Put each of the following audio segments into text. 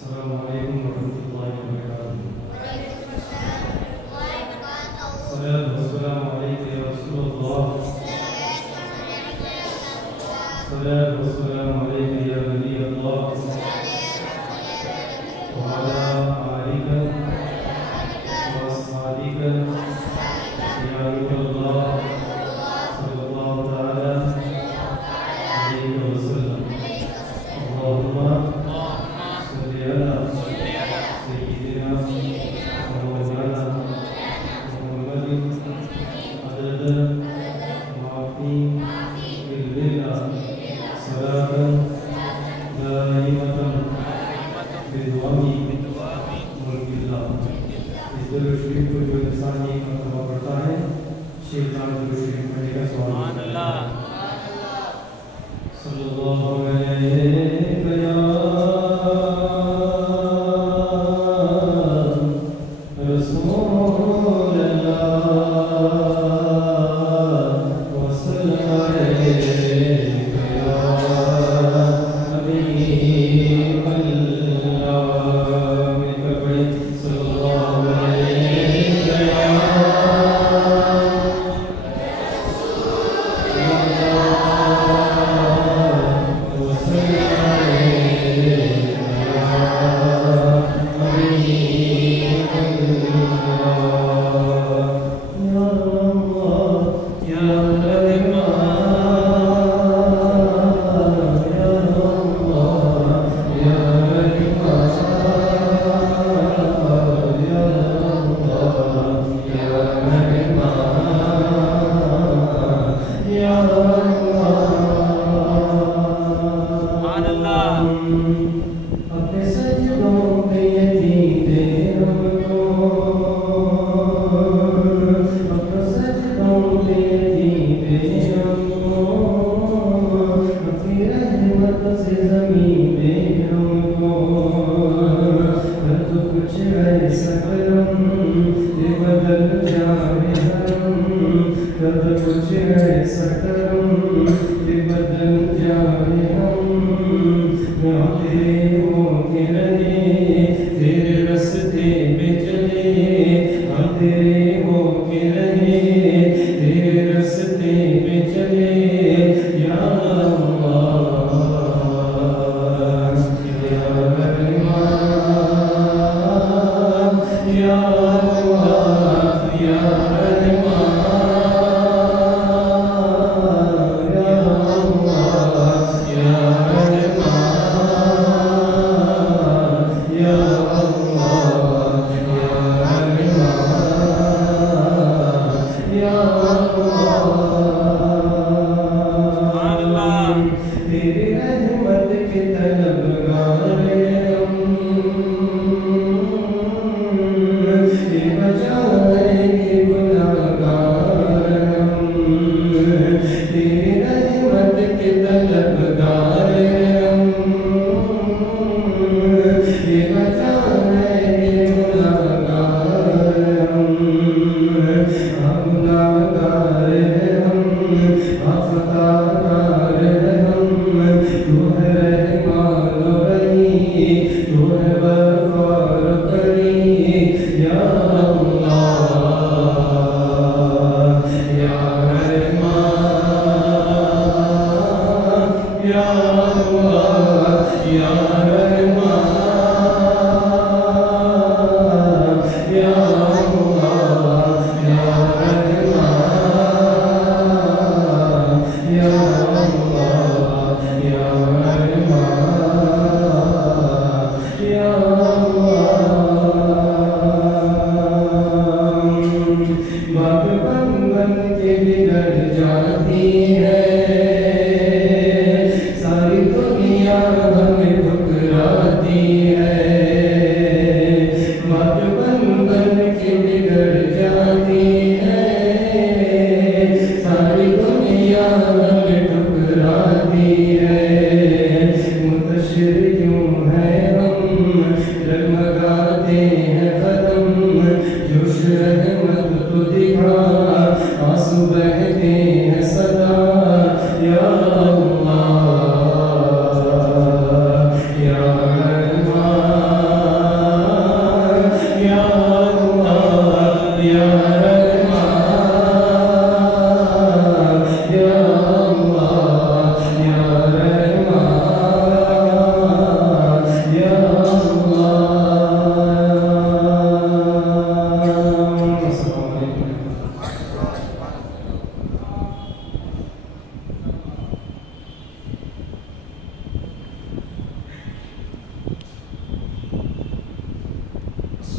السلام علیکم ورحمۃ اللہ وبرکاتہ۔ الصلاۃ والسلام علیک یا رسول اللہ، الصلاۃ والسلام علیک یا نبی اللہ، وعلی آلک واصحابک یا نور اللہ صلی اللہ تعالی علیہ وسلم۔ اللہم صلی علی سیدنا مولانا محمد عدد ما فی علم اللہ، صلاۃ دائمۃ بدوام ملک اللہ۔ اس درود شریف کو جو انسان ایک مرتبہ پڑھتا ہے، شیطان درود شریف پڑھنے کا سبحان اللہ۔ صلی اللہ علیہ رسول اللہ وسلم علیہ حبیب اللہ، مل کر پڑھیں صلی اللہ علیہ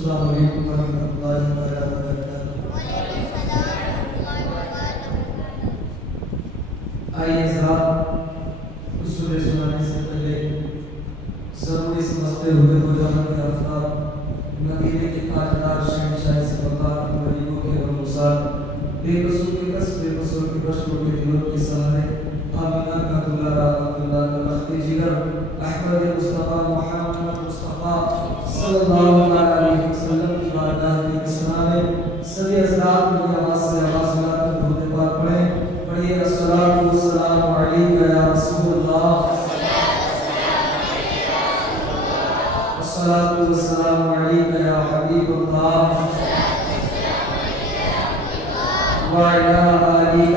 السلام علیکم ورحمۃ اللہ وبرکاتہ۔ آئیے حضرات، اس سورہ سنانے سے پہلے ضروری سمجھتے ہوئے روزانہ کے آفتاب مدینے کے تاجدار شہنشاہ سے وقار غریبوں کے غمگسار بے قصور کے کس بے قصور کے بچوں کے دلوں کے سہارے آمینہ کا دلارا عبداللہ کا بخت جگر احمد مصطفیٰ محمد مصطفیٰ صلی اللہ علیہ وسلم کی بارگاہ میں سلام سبھی حضرات کی آواز سے آواز ملا کر درود پاک پڑھیں۔ پڑھیے الصلاۃ والسلام علیک یا رسول اللہ، الصلاۃ والسلام علیک یا حبیب اللہ، وعلی آلک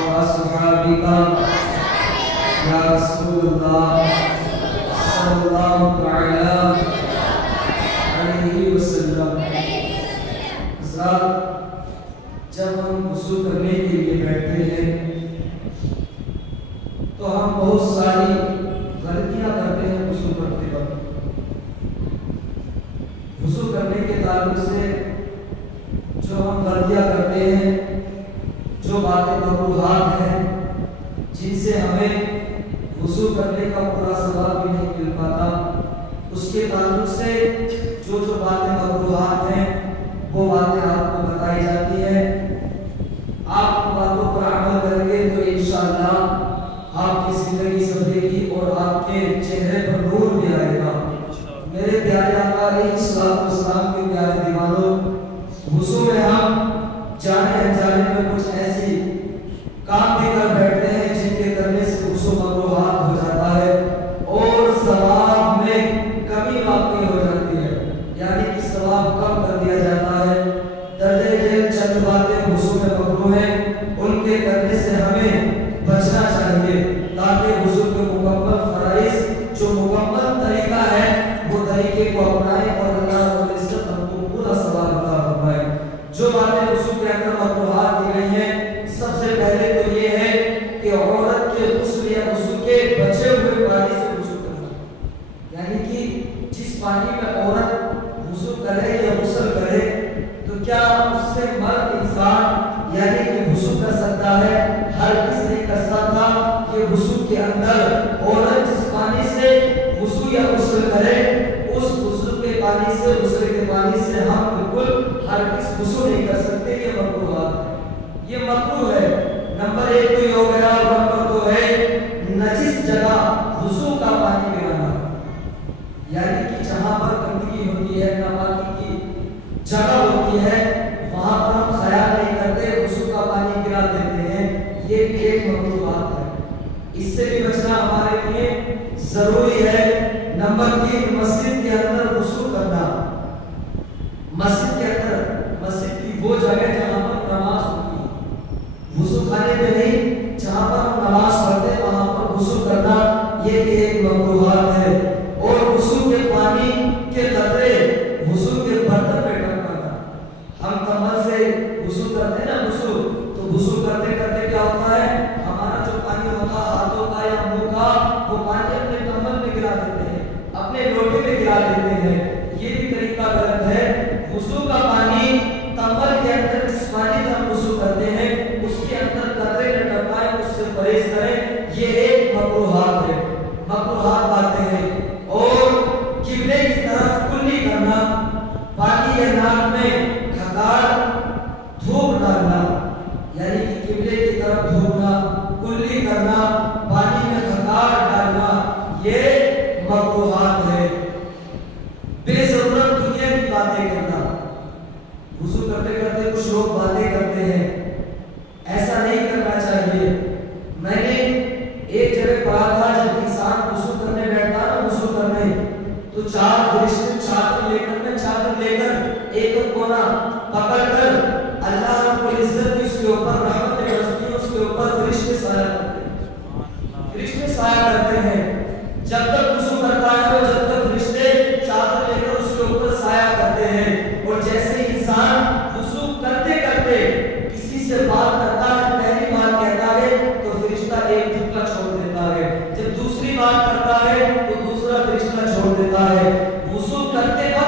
وأصحابک یا رسول اللہ صلی اللہ علیہ وسلم۔ حضرات، جب ہم وضو کرنے کے لیے بیٹھتے ہیں تو ہم بہت ساری غلطیاں کرتے ہیں وضو کرتے وقت۔ وضو کرنے کے تعلق سے جو ہم غلطیاں کرتے ہیں، جو باتیں مکروہات ہیں جن سے ہمیں وضو کرنے کا پورا ثواب بھی نہیں مل پاتا، اس کے تعلق سے جو باتیں مکروہات ہیں وہ باتیں آپ کو بتائی جاتی ہیں۔ آپ ان باتوں پر عمل کریں گے تو انشاءاللہ آپ کی زندگی سنورے گی اور آپ کے چہرے پر نور بھی آئے گا۔ میرے پیارے آقا علیہ السلام کے پیارے دیوانوں، وضو میں ہم جانے انجانے میں کچھ ایسی کام بھی کر بیٹھتے ہیں جن کے کرنے سے وضو مکروہات ہو جاتا ہے اور ثواب میں کمی واقع ہو جاتی ہے، یعنی کہ ثواب کم کر دیا جاتا ہے۔ درجہ ذیل چند باتیں وضو میں مکروہ ہیں، ان کے کرنے سے ہمیں بچنا چاہیے تاکہ وضو کے مکمل فرائض جو مکمل طریقہ ہے وہ طریقے کو اپنائیں اور اللہ رب العزت ہم کو پورا ثواب عطا فرمائے۔ جو باتیں وضو کے اندر مکروہات دی گئی ہیں، سب سے پہلے تو یہ ہے کہ عورت کے غسل یا وضو کے بچے ہوئے پانی سے وضو کرنا، یعنی کہ جس پانی میں عورت وضو کرے یا غسل کرے تو کیا اس سے مرد انسان یعنی کہ وضو کر سکتا ہے؟ ہر کس نہیں کر سکتا کہ وضو کے اندر عورت جس پانی سے وضو یا غسل کرے اس وضو کے پانی سے غسل کے پانی سے ہم بالکل ہر کس وضو نہیں کر سکتے، یہ مکروہات ہے، یہ مکروہ ہے۔ نمبر ایک تو یہ ہو گیا، اور نمبر دو ہے نجس جگہ وضو کا پانی گرانا، یعنی کہ جہاں پر گندگی ہوتی ہے، ناپاکی کی جگہ ہوتی ہے، وہاں پر ہم خیال نہیں کرتے، وضو کا پانی گرا دیتے ہیں، یہ بھی ایک مکروہات ہے، اس سے بھی بچنا ہمارے لیے ضروری ہے۔ نمبر تین، مسجد کے اندر وضو کرنا، مسجد کے اندر، مسجد کی وہ جگہ جہاں پر نماز ہوتی ہے، وضو خانے میں نہیں، جہاں پر ہم نماز پڑھتے ہیں وہاں پر وضو کرنا، یہ بھی ایک مکروہات ہے۔ اور وضو کے پانی کے قطرے وضو کے برتن میں ٹپکانا، ہم کمر سے وضو کرتے ہیں نا، وضو تو وضو کرتے کرتے کیا ہوتا ہے، ہمارا جو پانی ہوتا ہے ہاتھوں کا یا منہ کا، وہ پانی اپنے کمر میں گرا دیتے ہیں، اپنے لوٹے میں گرا دیتے ہیں، یہ بھی طریقہ غلط ہے۔ وضو کا پانی کمر کے اندر جس پانی سے ہم وضو کرتے ہیں اس کے اندر قطرے نہ ٹپکائیں، اس سے پرہیز کریں، یہ ایک مکروہات ہے، مکروہات باتیں ہیں۔ اور قبلے کی طرف کلی کرنا، پانی یا ناک میں کھکار دھوپ ڈالنا، یعنی کہ قبلے کی طرف دھوپنا، کلی کرنا، پانی میں کھکار ڈالنا، یہ مکروہات ہے۔ بے ضرورت دنیا کی باتیں کرنا، وضو کرتے کرتے کچھ لوگ باتیں کرتے ہیں، ایسا نہیں کرنا چاہیے۔ میں نے ایک جگہ پڑھا تھا جب انسان وضو کرنے بیٹھتا نا، وضو کرنے تو چار فرشتے چادر لے کر ایک کونا پکڑ کر اللہ رب العزت اس کے اوپر رحمت برستی ہے، اس کے اوپر فرشتے سایہ کرتے ہیں، فرشتے سایہ کرتے ہیں، جب تک وضو کرتا ہے وہ جب تک فرشتے چادر لے کر اس کے اوپر سایہ کرتے ہیں۔ اور جیسے انسان وضو کرتے کرتے کسی سے بات کرتا ہے، پہلی بات کہتا ہے تو فرشتہ ایک جملہ چھوڑ دیتا ہے، جب دوسری بات کرتا ہے تو دوسرا فرشتہ چھوڑ دیتا ہے۔ وضو کرتے وقت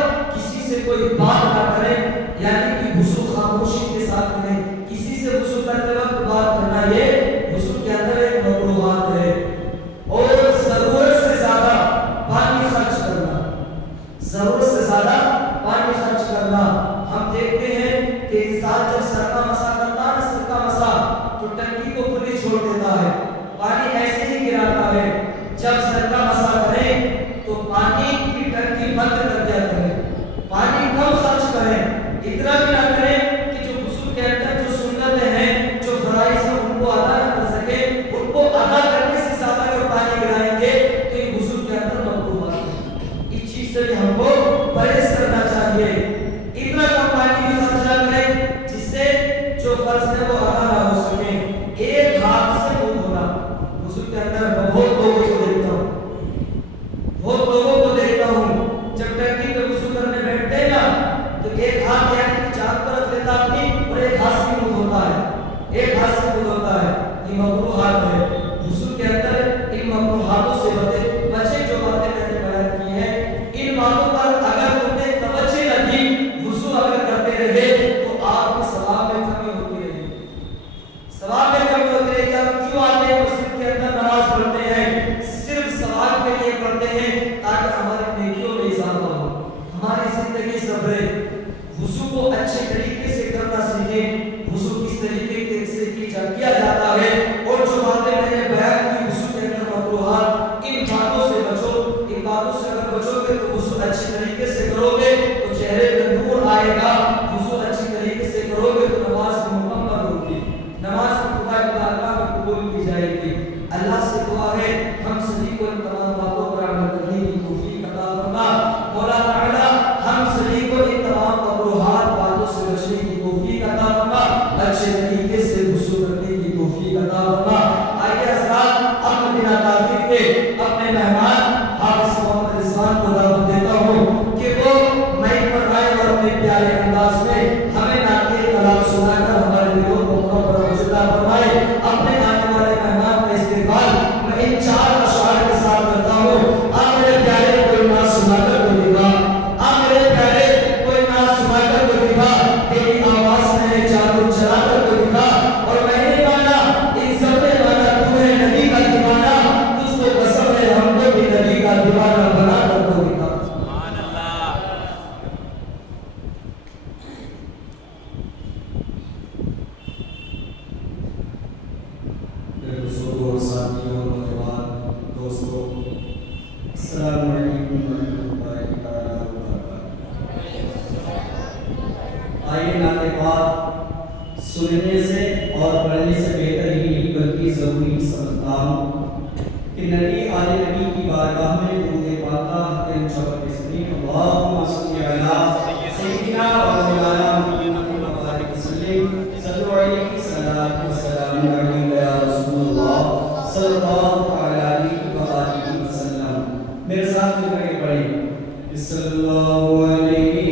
चीज से भी हमको परहेज करना चाहिए। इतना कम पानी भी खर्च ना करें जिससे जो फर्ज है वो अदा ना हो सके। एक हाथ से मुंह धोना, वुज़ू के अंदर बहुत लोगों को देखता हूँ, जब टंकी पे वुज़ू करने बैठते हैं ना तो एक हाथ यानी कि चाक पर रख लेता अपनी और एक हाथ से मुंह धोता है, एक हाथ से मुंह धोता है। ये मकरूह हाथ है। वुज़ू के अंदर इन मकरूह हाथों से बचे जो बातें मैंने बयान की हैं, इन बातों पर अगर तुमने तवज्जो न दी, वुज़ू अगर करते रहे तो आपके सवाब में कमी होती रहेगी, सवाब में कमी होती रहेगी। हम क्यों आते हैं मस्जिद के अंदर नमाज पढ़ते हैं? सिर्फ सवाब के लिए पढ़ते हैं ताकि हमारी नेकियों में इजाफा हो, हमारी जिंदगी संभले। वुज़ू को अच्छे तरीके से करना सीखें, वुज़ू किस तरीके से किया जाता है और जो बातें मैंने बयान की वुज़ू के अंदर मकरूहात, इन बातों से बचो। इन बातों से अगर बचोगे तो वुज़ू अच्छे तरीके से करोगे तो चेहरे पे नूर आएगा। वुज़ू अच्छे तरीके से करोगे तो नमाज मुकम्मल होगी, नमाज खुदा की बारगाह में कबूल की जाएगी। अल्लाह से दुआ है हम सभी को इन तमाम बातों पर अमल करने की तौफीक अता फरमा। मौला ताला हम सभी को इन तमाम मकरूहात बातों से बचने की तौफीक अता फरमा, अच्छे तरीके से वुज़ू करने की तौफीक अता फरमा। आइए हज़रात, अब बिना ताख़ीर के अपने मेहमान हाफ़िज़ मोहम्मद रिज़वान को दावत देता हूँ कि वो माइक पर आए और अपने प्यारे अंदाज में हमें नाते कलाम सुनाकर हमारे दिलों को पर मुजद्दा फरमाए। अपने आने वाले मेहमान का इस्तेमाल मैं इन 4 अशआर के साथ करता हूँ। आप मेरे प्यारे कोई नात सुनाकर तो दिखा, आप मेरे प्यारे कोई नात सुनाकर तो दिखा, तेरी आवाज़ में जादू चलाकर तो दिखा। और मैंने माना इन सब ने माना तू है नबी का दीवाना, तुझको कसम है हमको भी नबी का दीवाना बना कर तो दिखा। आइए नाते पाक सुनने से और पढ़ने से बेहतर ही नहीं बल्कि ज़रूरी समझता हूँ कि नबी आले नबी की बारगाह में दुरूद पाका हक़ मुशर्रफ सलीम अल्लाहुम्मा सल्लि अला सय्यिदिना व मौलाना मुहम्मद व बारिक वसल्लिम सल्लल्लाहु अलैहि सल्लल्लाहु अलैहि वसल्लम या रसूलुल्लाह सल्लल्लाहु अलैहि व आलिहि वसल्लम। मेरे साथ मिलकर पढ़ें सल्लल्लाहु अलैहि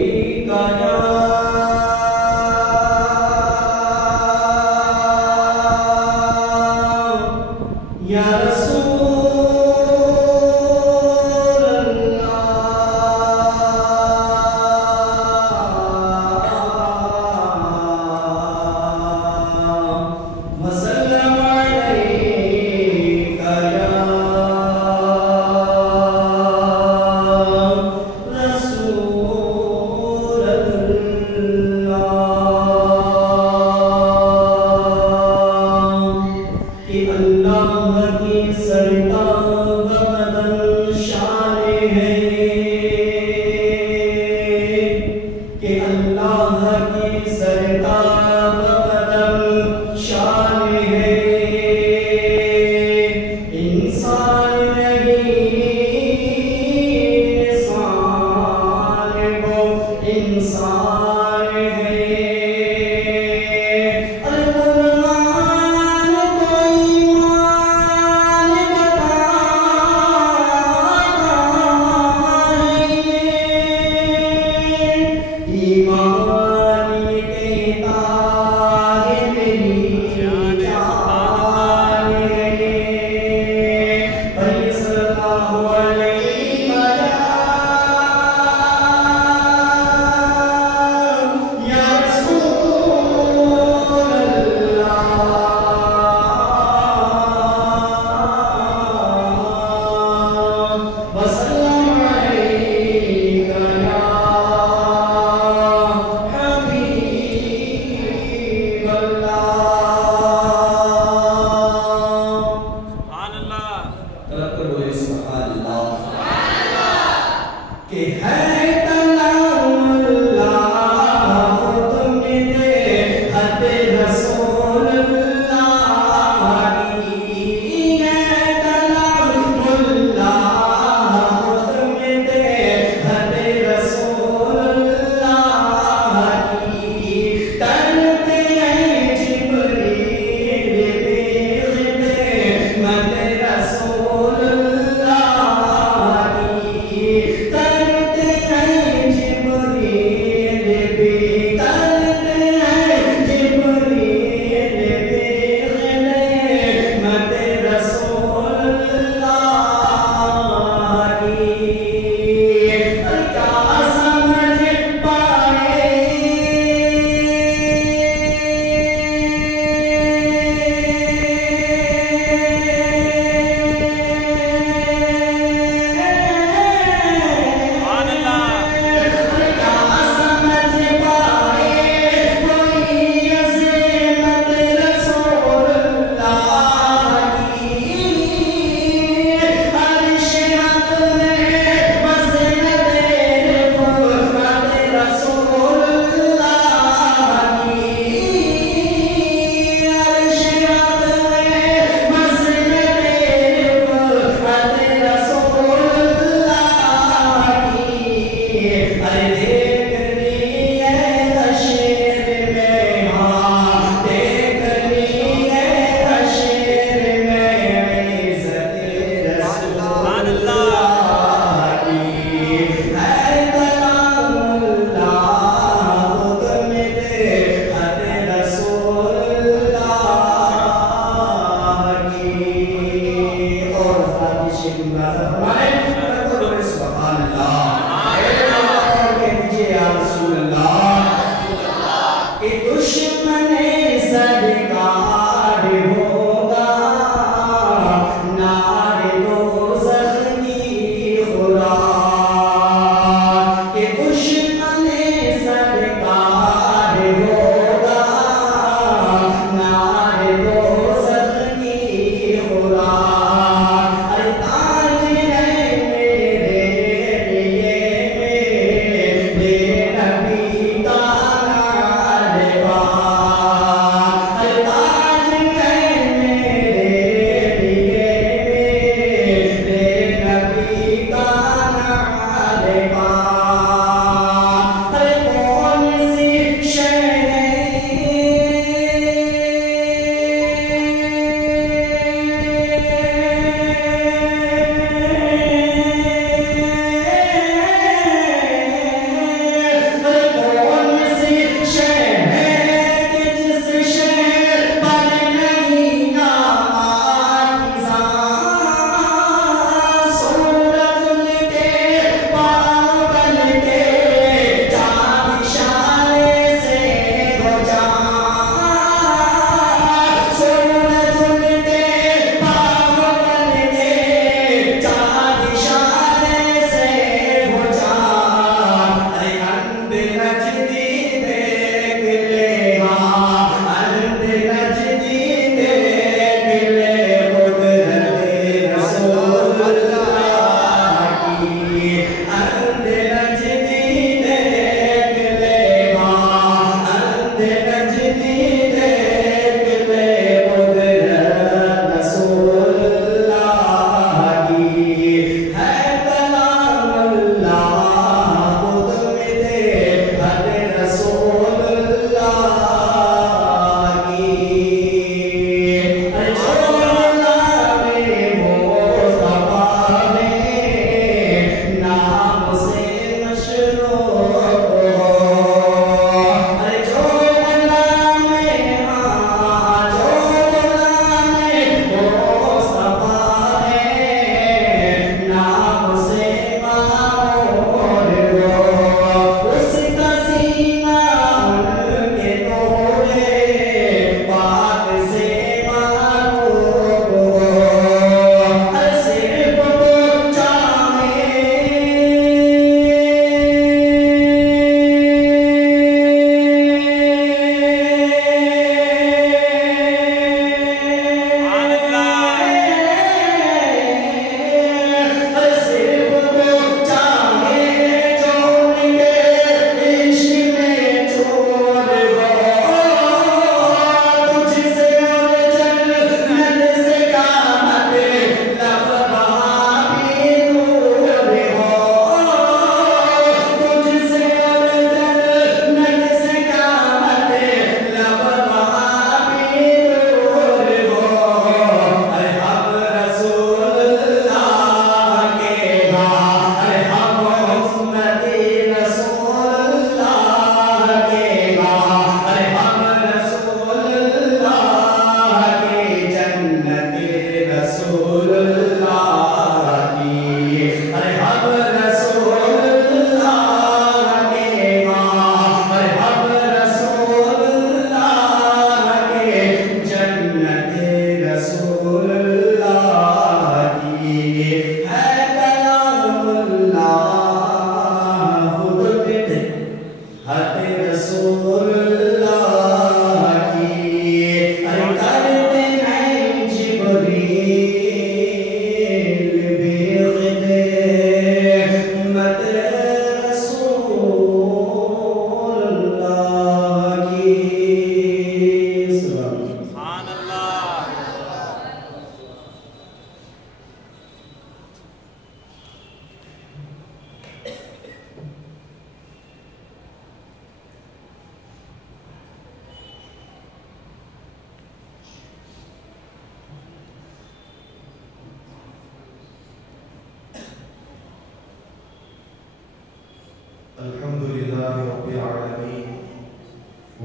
الحمد لله رب العالمين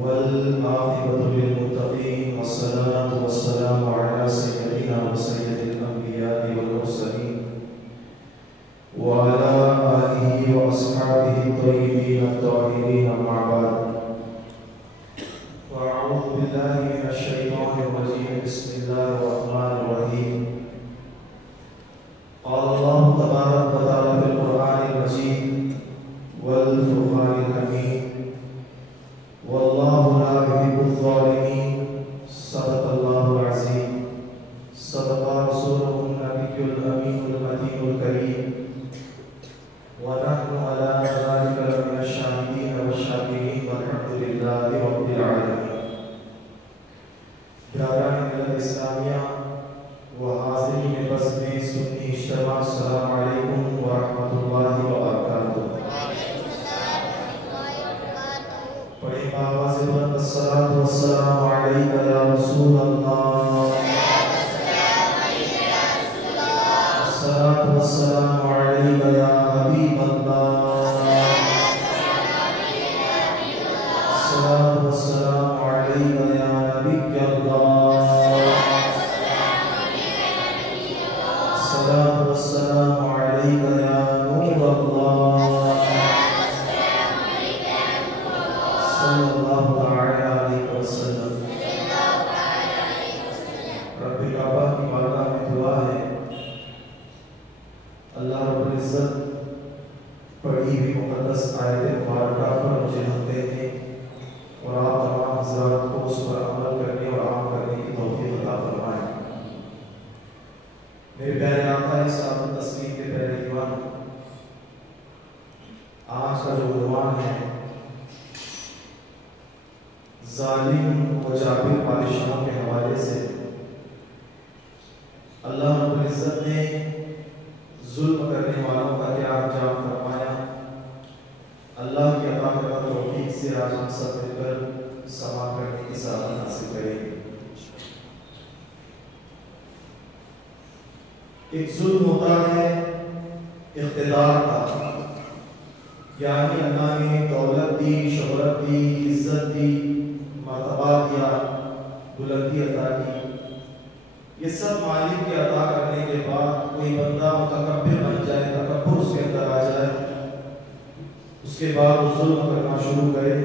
والعاقبة للمتقين والصلاة والسلام على سيدنا وسيد الأنبياء والمرسلين وعلى آله وأصحابه الطيبين الطاهرين أما بعد فأعوذ بالله من الشيطان الرجيم بسم الله الرحمن الرحيم قال الله تبارك وتعالى في القرآن المجيد والفرقان الحميد والله لا يحب الظالمين صدق الله العظيم صدق رسوله النبي الأمين المتين الكريم ونحن على ذلك من الشاهدين والشاكرين والحمد لله رب العالمين. پیاران ملت اسلامیہ و حاضرین بزم سنی اجتماع السلام علیکم ورحمۃ اللہ وبرکاتہ. پڑھیں آواز بلند الصلاۃ والسلام علیک یا رسول اللہ، الصلاۃ والسلام علیک یا حبیب اللہ، الصلاۃ والسلام علیک یا نبی اللہ، الصلاۃ والسلام علیک یا نور اللہ صلی اللہ تعالی علیہ وسلم. رب کعبہ کی بارگاہ میں دعا ہے اللہ رب العزت پڑھی ہوئی مقدس آیت مبارکہ پر مجھے ہم دیں اور آپ تمام حضرات کو اس پر عمل کرنے اور عام کرنے کی توفیق عطا فرمائیں. میرے پیارے آقا صاحب تسلیم کے پیارے ایمان، آج کا جو عنوان ہے ظالم و جابر بادشاہوں کے حوالے سے. اللہ رب العزت نے ظلم کرنے والوں کا کیا انجام فرمایا، اللہ کی عطا کردہ توفیق سے آج ہم سب مل کر سماع کرنے کی سعادت حاصل کریں گے. ایک ظلم ہوتا ہے اقتدار کا، یعنی اللہ نے دولت دی، شہرت دی، عزت دی، مرتبہ دیا، بلندی عطا کی. یہ سب مالک کے عطا کرنے کے بعد کوئی بندہ متکبر بن جائے، تکبر اس کے اندر آ جائے، اس کے بعد وہ ظلم کرنا شروع کرے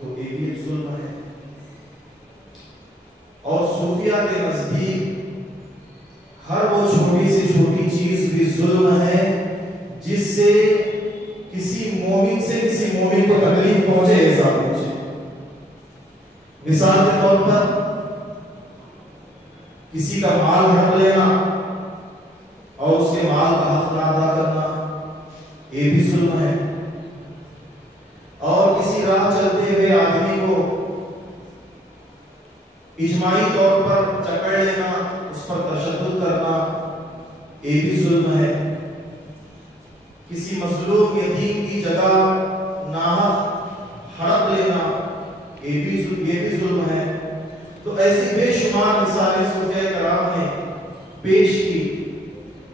تو یہ بھی ایک ظلم ہے. اور صوفیہ کے نزدیک ہر وہ چھوٹی سے چھوٹی چیز بھی ظلم ہے جس سے کسی مومن کو تکلیف پہنچے، ایسا پہنچے. مثال کے طور پر کسی کا مال ہڑپ لینا اور اس کے مال کا حق نہ ادا کرنا، یہ بھی ظلم ہے. اور کسی راہ چلتے ہوئے آدمی کو اجماعی طور پر جکڑ لینا، اس پر تشدد کرنا، یہ بھی ظلم ہے. کسی مظلوم یتیم کی جگہ ناحق ہڑپ لینا، یہ بھی ظلم ہے. تو ایسی بے شمار مثالیں صوفیہ کرام نے پیش کی،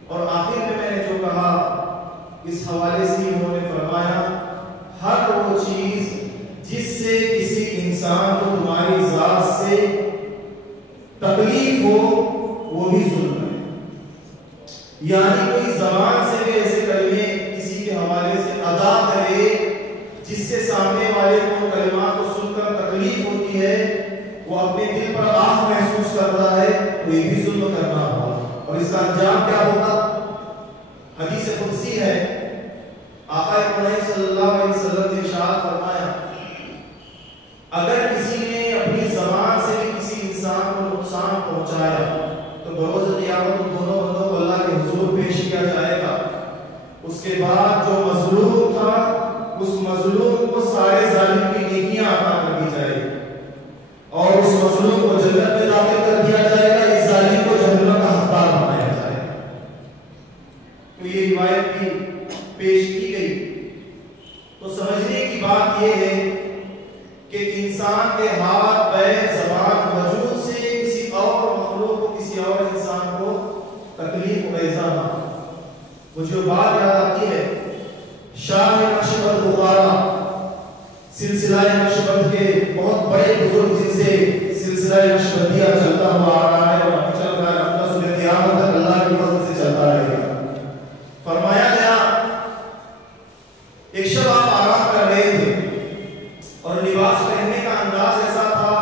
اور آخر میں میں نے جو کہا اس حوالے سے انہوں نے فرمایا ہر وہ چیز جس سے کسی انسان کو تمہاری ذات سے تکلیف ہو وہ بھی ظلم ہے. یعنی کوئی زبان سے بھی ایسے کلمے کسی کے حوالے سے ادا کرے جس سے سامنے والے کو کلمات کو سن کر تکلیف ہوتی ہے، وہ اپنے دل پر آہ محسوس کرتا ہے، تو یہ بھی ظلم کرنا ہوگا. اور اس کا انجام کیا ہوگا؟ حدیث قدسی ہے، آقا کریم صلی اللہ علیہ وسلم نے ارشاد فرمایا اگر کسی نے اپنی زبان سے بھی کسی انسان کو نقصان پہنچایا تو بروز قیامت ان دونوں بندوں کو اللہ کے حضور پیش کیا جائے گا. اس کے بعد جو مظلوم تھا اس مظلوم کو سارے ظالم کی نیکیاں عطا کر دی جائے گی اور اس مظلوم کو جنت میں داخل کر دیا جائے گا، اس ظالم کو جہنم کا حقدار بنایا جائے گا. تو یہ روایت بھی پیش کی گئی. تو سمجھنے کی بات یہ ہے کہ انسان کے ہاتھ، پیر، زبان، وجود سے کسی اور مخلوق کو، کسی اور انسان کو تکلیف بیزا نہ. مجھے بات یاد آتی ہے شاہ نقشبند بخارا ایک شب آپ آرام کر رہے تھے اور لباس پہننے کا انداز ایسا تھا،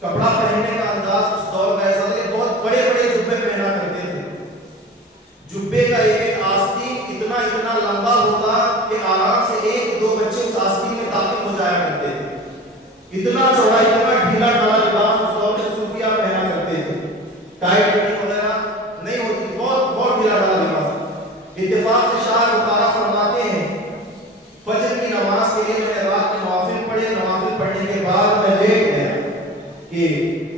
کپڑا پہننے کا انداز اس دور کا ایسا تھا کہ بہت بڑے بڑے جبے پہنا کرتے تھے. جبے کا ایک آستین اتنا لمبا ہوتا کہ آرام سے 1-2 بچے اس آستین میں داخل ہو جایا کرتے تھے. اتنا چوڑا اتنا ڈھیلا ڈھالا لباس اس دور میں صوفیہ پہنا کرتے تھے. ٹائٹ وغیرہ نہیں ہوتی، بہت ڈھیلا ڈھالا لباس. اتفاق سے شاہ بخارا فرماتے ہیں فجر کی نماز کے لیے میں نے رات میں نوافل پڑھے. نوافل پڑھنے کے بعد میں لیٹ گیا کہ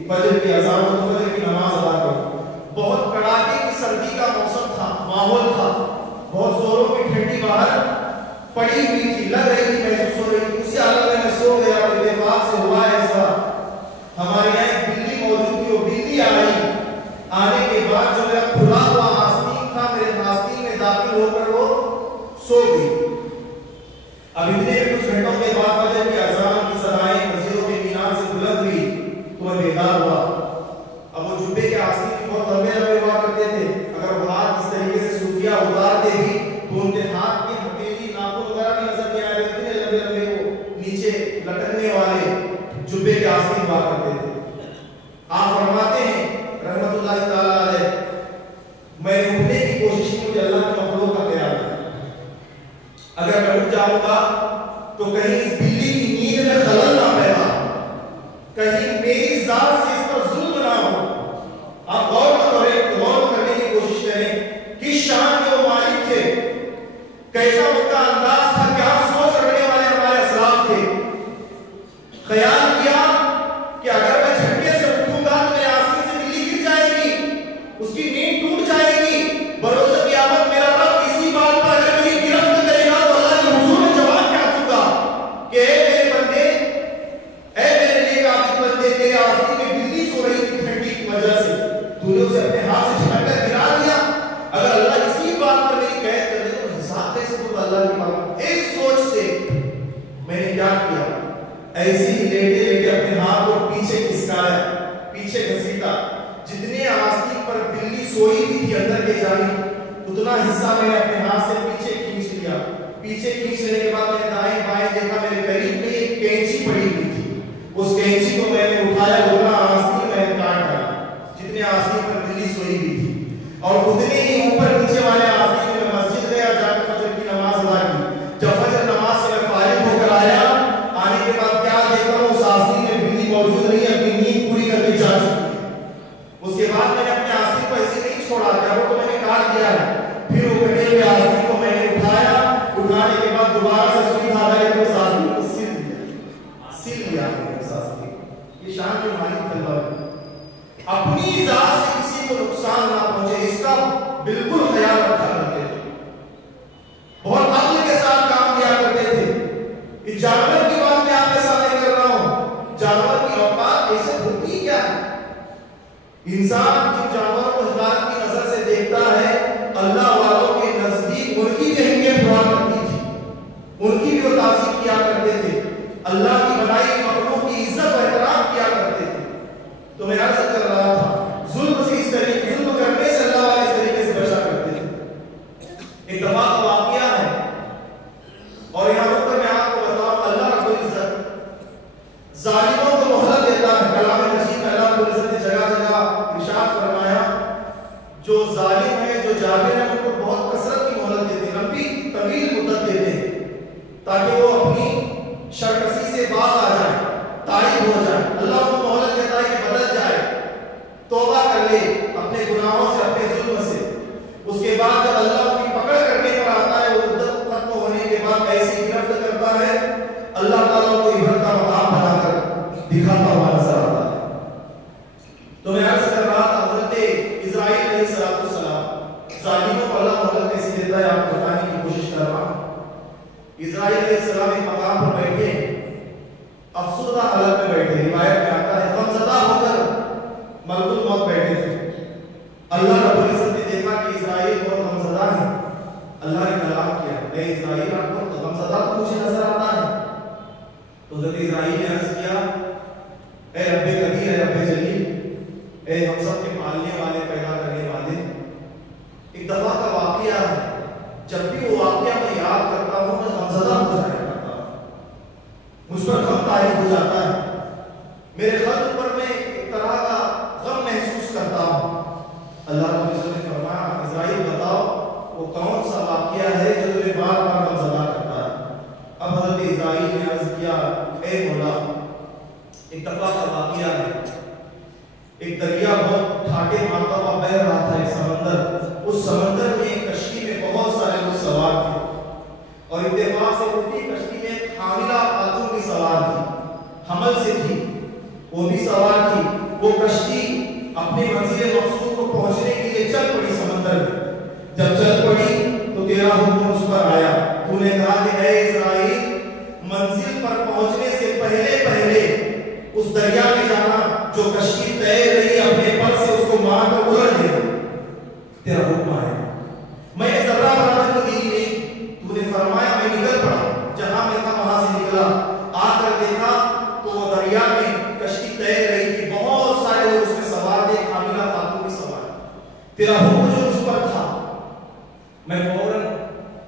فجر کی اذان ہو تو فجر کی نماز ادا کروں. بہت کڑاکے کی سردی کا موسم تھا، ماحول تھا، بہت زوروں کی ٹھنڈی باہر پڑی ہوئی تھی، لگ رہی تھی، محسوس ہو رہی تھی. اسی حالت میں میں سو گیا. اتفاق سے ہوا ایسا ہمارے یہاں ایک بلی موجود تھی، وہ بلی آئی. آنے کے بعد جو میرا کھلا ہوا آستین تھا میرے آستین میں داخل ہو کر وہ سو گئی. اب اتنے کچھ گھنٹوں کے بعد فجر کی اذان کی صدائیں مسجدوں کے مینار سے بلند ہوئی تو میں بیدار ہوا. اب وہ جبے کے آستین بہت لمبے لمبے ہوا کرتے تھے. اگر وہ ہاتھ اس طریقے سے صوفیہ اتارتے بھی تو ان کے ہاتھ کی ہتھیلی ناخن وغیرہ بھی نظر نہیں آ رہے. اتنے لمبے لمبے وہ نیچے لٹکنے والے جبے کے آستین ہوا کرتے تھے. آپ فرماتے ہیں رحمت اللہ تعالیٰ علیہ میں اٹھنے کی کوشش کی، مجھے اللہ کے مخلوق کا خیال ہے. اگر میں اٹھ جاؤں گا تو کہیں اس بلی کی نیند میں خلل نہ پیدا، کہیں میری ذات سے اس پر ظلم نہ ہو. آپ غور کرنے کی کوشش کریں کس شان کے وہ مالک تھے، کیسا ان کا انداز تھا، کیا سوچ رکھنے والے ہمارے اسلاف تھے. خیال کیا کہ اگر میں جھٹکے سے اٹھوں گا تو میرے آستین سے بلی گر جائے گی، اس کی نیند ٹوٹ جائے گی. بروز قیامت میرا رب اسی بات پر اگر میری گرفت کرے گا تو اللہ کے حضور میں جواب کیا دوں گا کہ اے میرے بندے، اے میرے نیک عابد بندے، تیرے آستین میں بلی سو رہی تھی ٹھنڈی کی وجہ سے، تو نے اسے اپنے ہاتھ سے جھٹک کر گرا دیا. اگر اللہ اسی بات پر میری قید کر دے تو حساب کیسے دوں گا اللہ کی بات. اس سوچ سے میں نے کیا کیا، ایسی ہی لیٹے لیٹے اپنے ہاتھ کو پیچھے کھسکایا، پیچھے گھسیٹا. جتنے آستین پر بلی سوئی بھی تھی اندر کے جانب اتنا حصہ میں نے اپنے ہاتھ سے پیچھے کھینچ لیا. پیچھے کھینچ لینے کے بعد میں نے دائیں بائیں دیکھا، میرے قریب میں ایک کینچی پڑی ہوئی تھی. اس کینچی کو میں نے اٹھایا، اتنا آستین میں نے کاٹ ڈالا جتنے آستین پر بلی سوئی ہوئی تھی. اور اتنے ہی اوپر نیچے والے آستین میں مسجد گیا، جا کر فجر کی نماز ادا کی. جب فجر نماز سے میں فارغ ہو کر آیا، آنے کے بعد کیا دیکھا ہوں اس آستین میں بلی موجود نہیں، اپنی نیند پوری کر کے جا چکی. اس کے بعد میں نے اپنے آستین کو ایسے نہیں چھوڑا، کیا وہ تو میں نے کاٹ دیا ہے. پھر وہ کٹے ہوئے آستین کو میں نے اٹھایا، اٹھانے کے بعد دوبارہ سے سوئی دھاگا لے کر اس آستین کو سل دیا. اس آستین یہ شان کے مالک اللہ ہے. اپنی ذات سے کسی کو نقصان نہ پہنچے اس کا بالکل خیال رکھا کرتے تھے. بہت عقل کے ساتھ کام کیا کرتے تھے. جانور کی بات میں آپ کے سامنے کر رہا ہوں، جانور کی اوقات ایسے ہوتی کیا ہے. انسان جن جانوروں کو حقارت کی نظر سے دیکھتا ہے، اللہ والوں کے نزدیک ان کی بھی اہمیت ہوا کرتی تھی، ان کی بھی وہ تعظیم کیا کرتے تھے، اللہ کی بنائی مخلوق کی عزت و احترام کیا کرتے تھے. تو میں عرض کر رہا تھا ظلم سے اس طریقے ظلم کرنے سے اللہ والے اس طریقے سے بچا کرتے تھے. ایک دفعہ کا واقعہ ہے اور یہاں پر میں آپ کو بتاؤں اللہ رب العزت ظالموں کو مہلت دیتا ہے. کلام مجید میں اللہ رب العزت نے جگہ جگہ ارشاد فرمایا جو ظالم ہے، جو جابر ہے، ان کو بہت کثرت کی مہلت دیتے ہیں، لمبی طویل مدت دیتے ہیں تاکہ وہ اپنی شرکسی سے باز آ جائیں، تائب ہو جائیں. اللہ ان کو مہلت دیتا ہے کہ بدل جائے، توبہ کر لے اپنے گناہوں سے، اپنے ظلم سے. اس کے بعد جب اللہ کی پکڑ کرنے پر آتا ہے، وہ مدت ختم ہونے کے بعد ایسی گرفت کرتا ہے، اللہ تعالیٰ کو عبرت کا مقام بنا کر دکھاتا ہوا نظر آتا ہے. تو میں عرض کر رہا تھا حضرت اسرائیل علیہ السلام ظالموں کو اللہ مہلت کیسے دیتا ہے آپ کو بتانے کی کوشش کر رہا ہوں. اسرائیل علیہ السلام ایک مقام پر بیٹھے، افسردہ حالت میں بیٹھے. روایت میں آتا ہے غمزدہ ہو کر ملک الموت بیٹھے تھے. اللہ رب العزت نے دیکھا کہ اسرائیل بہت غمزدہ ہیں. اللہ نے کلام کیا، اے اسرائیل آپ کو غمزدہ تو مجھے نظر آتا ہے. تو حضرت اسرائیل نے عرض کیا اے رب قدیر، اے رب جلیل، اے ہم سب کے پالنے والے، پیدا کرنے والے. ایک دفعہ کا واقعہ ہے، جب بھی وہ واقعہ میں یاد वाकया है जो तुम्हें बार बार गमज़दा करता है। अब हज़रत इस्राईल ने अर्ज़ किया, ऐ मौला, एक दफ़ा का वाकया है, एक दरिया बहुत ठाटे मारता हुआ बह रहा था, एक समंदर। उस समंदर में एक कश्ती में बहुत सारे लोग सवार थे और इत्तेफाक से उसी कश्ती में हामिला खातून भी सवार थी, हमल से थी, वो भी सवार थी। वो कश्ती अपने मंजिल मकसूद को पहुंचने के लिए चल पड़ी समंदर में। जब चल पड़ी तो तेरा हुक्म उस पर आया, तूने कहा कि ऐ इस्राईल, मंजिल पर पहुंचने से पहले पहले उस दरिया में जाना, जो कश्ती तैर रही है अपने पर से उसको मार कर उलट देना। तेरा हुक्म आया। मैंने जरा बराबर की देरी नहीं, तूने फरमाया, मैं निकल पड़ा, जहां मैं था वहां से निकला, आकर देखा तो वो दरिया में कश्ती तैर रही थी, बहुत सारे लोग उसमें सवार थे, हामिला खातून भी सवार। तेरा हुक्म जो उस पर था, मैं फौरन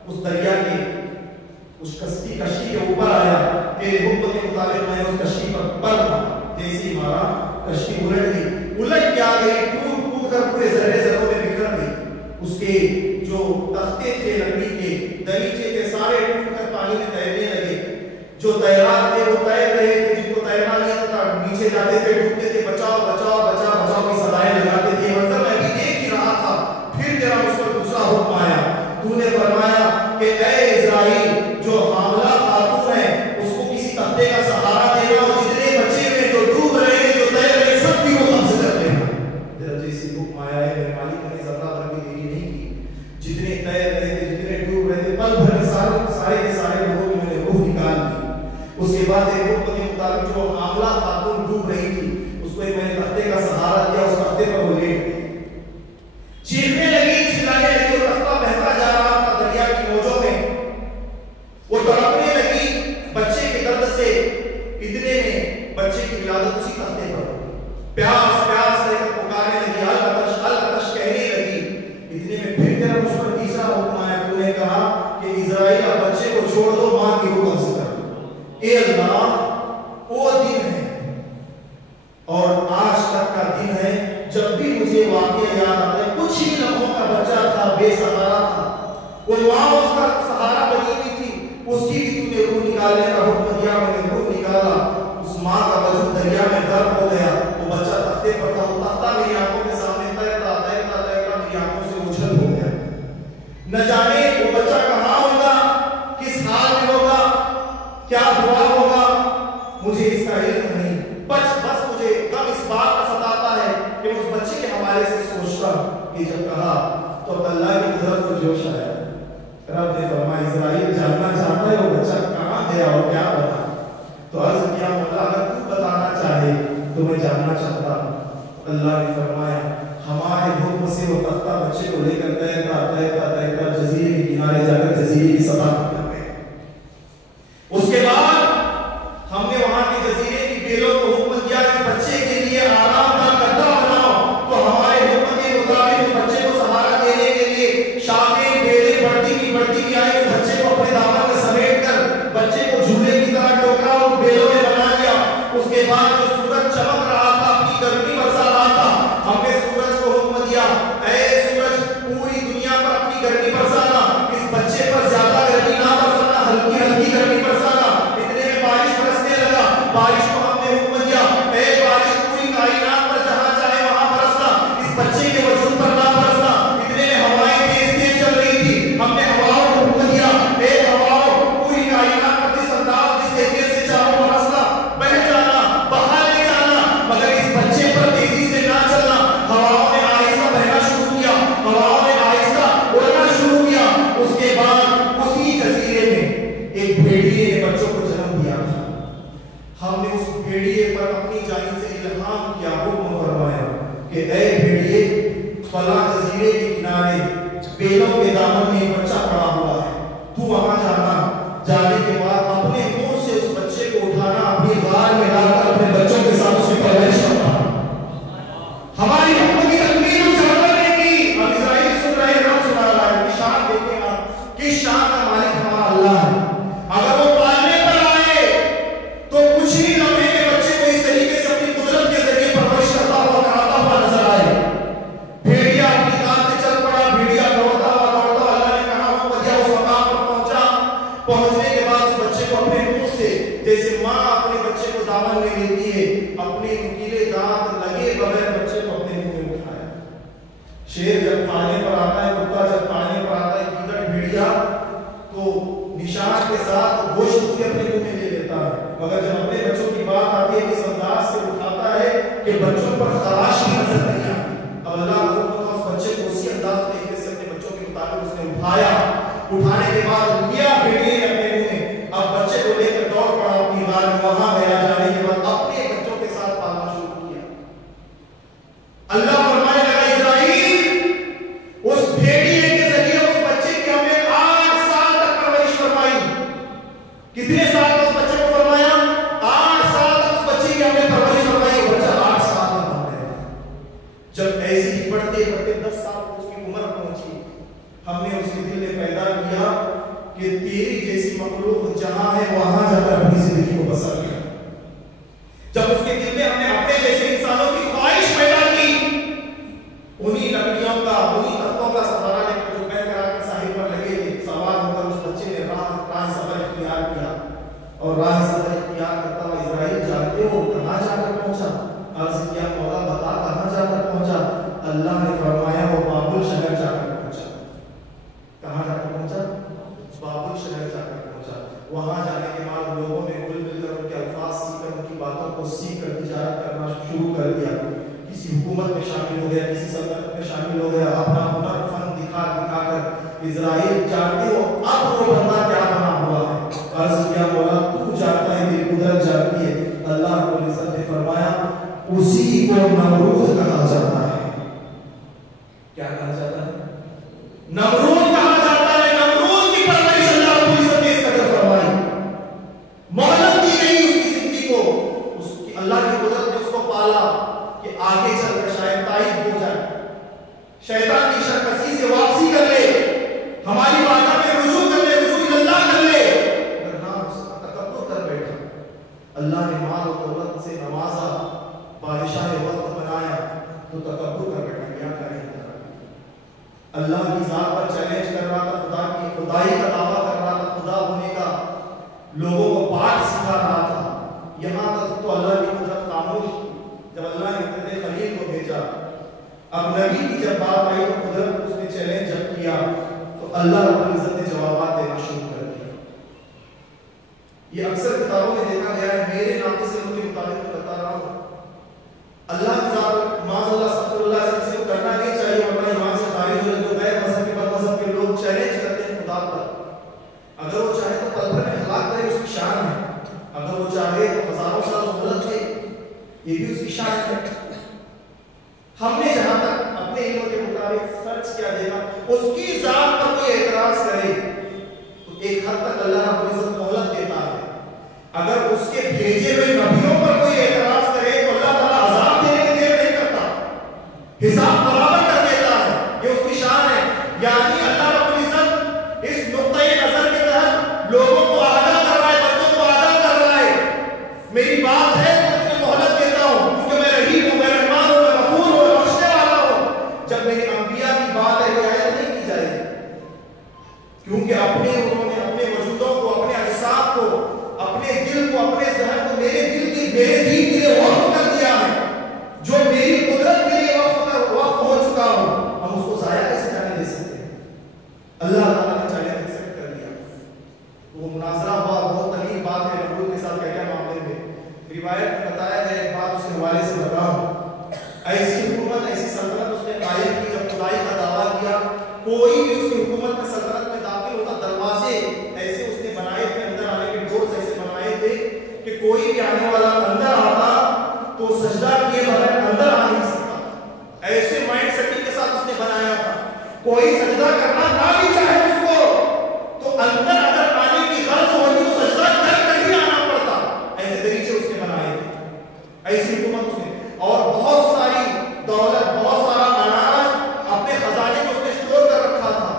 उस दरिया के उस कश्ती के ऊपर आया, तेरे हुक्म के मुताबिक मैं उस कश्ती पर पड़ा, जैसे ही मारा कश्ती उलट गई। उलट क्या गई, टूट टूट कर पूरे जर्रे जर्रों में बिखर गई। उसके जो तख्ते थे लकड़ी के, दरीचे थे, सारे टूट कर पानी में तैरने लगे। जो तैराक थे वो तैर रहे थे, जिनको तैरना नहीं आता नीचे जाते थे, डूबते थे, बचाओ बचाओ बचाओ बचाओ की सदाएं लगाते थे। मंजर मैं भी देख ही रहा था। फिर तेरा मुझ पर दूसरा हुक्म आया, तूने फरमाया कि ऐ इस्राईल, जो हामिला खातून है उसको किसी तख्ते का सहारा देना और जितने बच्चे हुए जो डूब रहे हैं, जो तैर रहे हैं, सब की वो कब्ज़ कर लेना। तेरा जैसे हुक्म आया है, मेरे मालिक ने ज़रा भर भी देरी नहीं की। जितने तैर रहे थे, जितने डूब रहे थे, पल भर में सारे के सारे लोगों की मैंने रूह निकाल दी। उसके बाद तेरे हुक्म के मुताबिक जो हामिला खातून डूब रही थी, उसको एक मैंने तख्ते का सहारा दिया, उस तख्ते पर वो लेट गई, चीखने लगी, चिल्लाने लगी, वो तख्ता बहता जा रहा था दरिया की मौजों में। वो तड़पने लगी बच्चे के दर्द से। इतने में बच्चे की विलादत उसी तख्ते पर, प्यास प्यास लेकर पुकारने लगी, अल अतश कहने लगी। इतने में फिर तेरा मुझ पर तीसरा हुक्म आया, तूने कहा कि इस्राईल, बच्चे को छोड़ दो, मां की रूह कब्ज़ कर। ए अल्लाह, वो दिन है और आज तक का दिन है, जब भी मुझे वाकया याद आता है, कुछ ही लम्हों का बच्चा था, बेसहारा था, वो माँ उसका सहारा बनी हुई थी, उसकी भी तूने रूह निकालने का हुक्म दिया, मैंने रूह निकाला। उस माँ का वजूद दरिया में गर्क हो गया, वो बच्चा तख्ते पर था, वो तख्ता मेरी आंखों के सामने तैरता तैरता तैरता मेरी आंखों से ओझल हो गया। न जाने वो बच्चा कहाँ होगा, किस हाल में होगा, क्या हुआ होगा, मुझे इसका इल्म नहीं। बस मुझे कब इस बात का सताता है कि मैं उस बच्चे के हवाले से सोचता कि जब कहा तो अल्लाह की तरफ को जोश आया। रब ने फरमाया, इस्राईल जानना चाहता है वो बच्चा कहाँ गया और क्या बना? तो अर्ज़ किया, मौला अगर तू बताना चाहे तो मैं जानना चाहता हूँ। अल्लाह ने फरमाया, हमारे हुक्म से वो तख्ता बच्चे को लेकर तैरता तैरता तैरता जजीरे के किनारे जाकर जजीरे की सतह पर गया। उसके बाद हमने वहां के जजीरे की बेलों को हुक्म दिया कि बच्चे के लिए आराम का गद्दा बनाओ। तो हमारे हुक्म के मुताबिक उस बच्चे को सहारा देने के लिए शाखें बेलें बढ़ती की आई, उस बच्चे को अपने दामन में समेट कर बच्चे को झूले की तरह टोकरा उन बेलों में बना दिया। उसके बाद जो सूरज चमक रहा था, अपनी गर्मी बरसा रहा था, हमने सूरज को हुक्म दिया, ऐ सूरज, पूरी दुनिया पर अपनी गर्मी बरसाना, इस बच्चे पर ज्यादा गर्मी ना बरसाना, हल्की हल्की गर्मी बरसाना। इतने में बारिश बरसने लगा। बारिश को हमने हुक्म दिया, ऐ बारिश, पूरी कायनात पर जहां चाहे वहां बरसना, इस बच्चे के वजूद पर ना बरसना। इतने में हवाएं तेज चल रही थी, हमने हवाओं को हुक्म दिया, ऐ हवाओं, पूरी कायनात पर जिस अंदाज जिस तेजी से चाहो बरसना, बह जाना, बहा ले जाना, मगर इस बच्चे पर तेजी से ना चलना। हवाओं ने आहिस्ता बहना शुरू किया, हवाओं ने आहिस्ता उड़ना शुरू किया। उसके बाद उसी जजीरे में एक भेड़िए ने बच्चों को जन्म दिया था। हमने उस भेड़िए पर अपनी जानिब से इल्हाम किया, हुक्म फरमाया कि ऐ भेड़िए, फलां जजीरे के किनारे बेलों के दामन में एक बच्चा पड़ा हुआ है, तू वहां जाना। जाने के बाद अपने मुंह से उस बच्चे को उठाना, अपनी गार में डालकर अपने बच्चों के साथ उसकी परवरिश करना। हमारी हुक्म की तकमील उस जानवर ने की। अब इस्राईल सुन रहे हैं, रब सुना रहा है। शान देखिए आप, किस शान का मालिक हमारा अल्लाह है। अगर वो पालने पर आए तो कुछ ही लम्हे के बच्चे को इस तरीके से अपनी कुदरत के जरिए परवरिश करता हुआ कराता हुआ नजर आए। भेड़िया अपनी कार से चल पड़ा, भेड़िया दौड़ता हुआ अल्लाह ने कहा हुक्म दिया जैसे माँ अपने बच्चे को दामन में लेती है, अपने नुकीले दांत लगे बगैर बच्चे को अपने मुंह में उठाया। शेर जब खाने पर आता है, कुत्ता जब खाने पर आता है, गीदड़ भेड़िया तो निशान के साथ गोश्त भी अपने मुंह में ले लेता है, मगर जब अपने बच्चों की बात आती है इस अंदाज से उठाता है कि बच्चों पर खराश की नजर नहीं आती। अब अल्लाह ने उस बच्चे को उसी अंदाज में से अपने बच्चों के मुताबिक उसने उठाया। उठाने के बाद लिया भेड़िए ने अपने मुंह में। अब बच्चे को लेकर दौड़ पड़ा अपनी मां में, वहां गया, जाने के बाद अपने बच्चों के साथ पालना शुरू किया। अल्लाह फरमाने लगा, इस्राईल उस भेड़िए के जरिए उस बच्चे की हमने 8 साल तक परवरिश फरमाई। कितने साल उस बच्चे को फरमाया? 8 साल तक उस बच्चे की हमने परवरिश फरमाई। बच्चा 8 साल तक बन गया। जब ऐसे ही बढ़ते बढ़ते 10 साल को उसकी उम्र पहुंची, हमने उसके दिल में पैदा किया कि तेरी जैसी मखलूक जहां है वहां जाकर अपनी जिंदगी को बसर किया। जब उसके दिल में हमने अपने जैसे इंसानों की ख्वाहिश पैदा की, उन्हीं लकड़ियों का, उन्हीं तख्तों का सहारा लेकर जो बैठ कर साहिब पर लगे थे, सवार होकर उस बच्चे ने राह सफर इख्तियार किया। और राह सफर इख्तियार करता हुआ इस्राईल जानते हो कहां जाकर पहुंचा? अर्ज किया, मौला बता कहां जाकर पहुंचा? अल्लाह ने फरमाया वो बाबुल शहर जाकर पहुंचा। कहां जाकर पहुंचा? बाबुल शहर जाकर पहुंचा। वहां जाने के बाद लोगों में घुल मिलकर उनके अल्फाज सीखकर, उनकी बातों को सीखकर तिजारत करना शुरू कर दिया। किसी हुकूमत में शामिल हो गया, किसी सल्तनत में शामिल हो गया, अपना हुनर फन दिखा कर। इस्राईल जानते हो अब वो बंदा क्या बना हुआ है? अर्ज किया, मौला तू जानता है, मेरी कुदरत जानती है। अल्लाह रब्बुल इज्जत ने फरमाया उसी को नमरूद कहा जाता है। क्या कहा जाता है? नमरूद कहा जाता है। नमरूद की परवरिश अल्लाह रब्बुल इज्जत ने इस कदर फरमाई, मोहलत दी गई उसकी जिंदगी को। उसकी अल्लाह की कुदरत ने उसको पाला कि आगे चलकर शायद ताइब हो जाए, शैतान की शरकसी से वापसी कर ले, हमारी बातों में रुजू कर ले, रुजू अल्लाह कर ले, मगर ना उसका तकब्बुर कर बैठा। अल्लाह ने माल और दौलत से नवाजा, बादशाह वक्त बनाया, तो तकब्बुर कर बैठा। क्या करें? अल्लाह की जात पर चैलेंज कर रहा था, खुदा की खुदाई का दावा कर रहा था, खुदा होने का लोगों को पाठ सिखा रहा था। यहाँ तक तो अल्लाह की कुदरत खामोश थी। जब अल्लाह ने अपने खलील को भेजा, अब नबी की जब बात आई तो कुदरत उसने चैलेंज जब किया तो अल्लाह रब्बुल इज्जत ने जवाब देना शुरू कर दिया। ये अक्सर किताबों में देखा गया है, मेरे नाते से उनके मुताबिक मैं बता रहा हूँ। अल्लाह की जात माज़अल्लाह सल्लल्लाहु अलैहि वसल्लम को करना नहीं चाहिए, वरना ईमान से खारिज हो। जो गैर मज़हब के बदमज़हब के लोग चैलेंज करते हैं खुदा पर, अगर वो चाहे तो पल भर में हलाक करे, उसकी शान है। अगर वो चाहे तो हजारों साल मोहलत दे, ये भी उसकी शान है। हमने जहां तक अपने इल्म के मुताबिक सर्च किया देखा, उसकी जात पर कोई एतराज करे तो एक हद तक अल्लाह रब्बुल इज्जत मोहलत देता है। अगर उसके भेजे हुए नबियों पर कोई एतराज करे तो अल्लाह ताला अज़ाब देने में देर नहीं करता, हिसाब बराबर कर देता है। ये उसकी शान है। यानी अल्लाह रब्बुल इज्जत इस नुक्ते नजर के तहत लोगों को आगाह कर रहा है, बंदों को आगाह कर रहा है। मेरी बात है तो मैं मोहलत देता हूं, क्योंकि मैं रहीम हूं, मैं रहमान हूं, मैं गफूर हूं, मैं बख्शने वाला हूं। जब मेरे अंबिया की बात है रियायत नहीं की जाएगी, क्योंकि अपने उन्होंने अपने वजूदों को, अपने अजसाद को, अपने दिल को, अपने ज़हन को मेरे दिल की, मेरे दीन के लिए वक्फ कर दिया है। जो मेरी कुदरत के लिए वक्फ हो चुका हूं, हम उसको जाया कैसे जाने दे सकते हैं? अल्लाह ताला ने चाहे एक्सेप्ट कर दिया। वो मुनाजरा हुआ, बहुत तलीब बात है नबूवत के साथ क्या-क्या मामले में रिवायत में बताया गया। एक बात उसके हवाले से बताऊं, ऐसी हुकूमत, ऐसी सल्तनत उसने कायम की, जब खुदाई का दावा किया, कोई भी उसकी हुकूमत में, सल्तनत में दाखिल होता, दरवाजे ऐसे उसने बनाए थे, अंदर आने के डोर्स ऐसे बनाए थे कि कोई भी आने वाला अंदर आता तो सजदा किए बगैर अंदर आ नहीं सकता। ऐसे माइंड सेटिंग के साथ उसने बनाया था। कोई सजदा करना ना भी चाहे उसको, तो अंदर अगर आने की गर्ज होगी तो सजदा कर ही आना पड़ता। ऐसे तरीके उसने बनाए थे, ऐसी हुकूमत उसने। और बहुत सारी दौलत, बहुत सारा अनाज अपने खजाने में उसने स्टोर कर रखा था।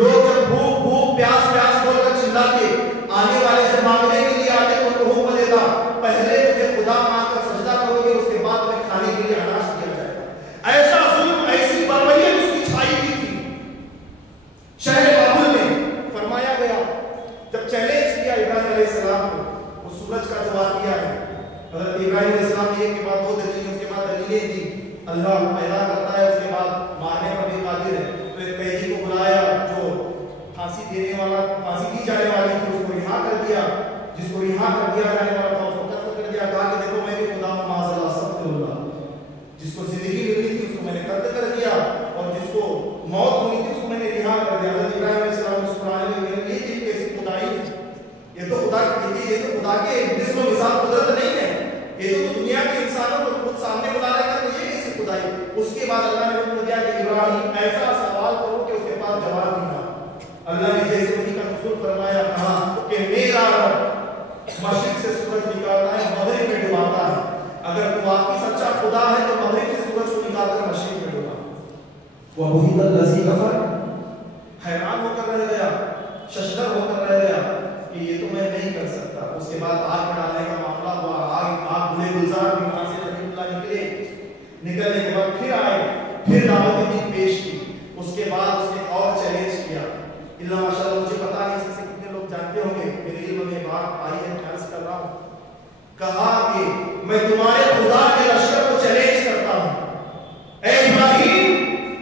लोग जब भूख भूख प्यास प्यास बोलकर चिल्लाते, आने वाले जब मांगने के लिए आते तो उनको हुक्म देता, पहले मुझे खुदा मांगकर सजदा करोगे, उसके बाद तुम्हें खाने के लिए अनाज दिया जाएगा। ऐसा जुल्म, ऐसी बर्बरियत उसकी छाई हुई थी। शहर बाबुल में फरमाया गया वाला, फांसी दी जाने वाली थी, उसको रिहा कर दिया, जिसको रिहा कर दिया जाने वाला था उसको कत्ल कर दिया, कहा कि देखो मैं भी खुदा हूं, माज़अल्लाह अस्तग़फिरुल्लाह। जिसको जिंदगी मिलनी थी उसको मैंने कत्ल कर दिया, और जिसको मौत होनी थी उसको मैंने रिहा कर दिया। हज़रत इब्राहीम अलैहिस्सलाम मुस्कुराने लगे, ये चीज कैसी खुदाई है? ये तो खुदा के जिस्म मिसाल कुदरत नहीं है, ये तो दुनिया के इंसानों को खुद सामने बुला रहा है, तो ये कैसी खुदाई? उसके बाद अल्लाह ने हुक्म दिया कि इब्राहीम ऐसा सवाल करो कि उसके पास जवाब नहीं था। अल्लाह ने जैसे उसी का नुज़ूल फरमाया, कहा कि मेरा रब मशरिक से सूरज निकालता है, मगरिब में डुबाता है। अगर तू वाकई सच्चा खुदा है तो मगरिब से सूरज को निकालकर मशरिक में डुबा। वह बुहितल लज़ी कफ़र, हैरान होकर रह गया, शशदर होकर रह गया कि ये तो मैं नहीं कर सकता। उसके बाद आग में डालने का मामला हुआ, आग बुले गुलजार भी वहां से खलीलुल्लाह निकलने के बाद फिर आए, फिर दावत दी पेश की। उसके बाद उसने और चैलेंज किया। इल्ला माशाअल्लाह, मुझे पता नहीं इससे कितने लोग जानते होंगे, मेरे इल्म में बात आई है, ख्याल कर रहा हूं। कहा कि मैं तुम्हारे खुदा के लश्कर को चैलेंज करता हूं, ऐ इब्राहीम,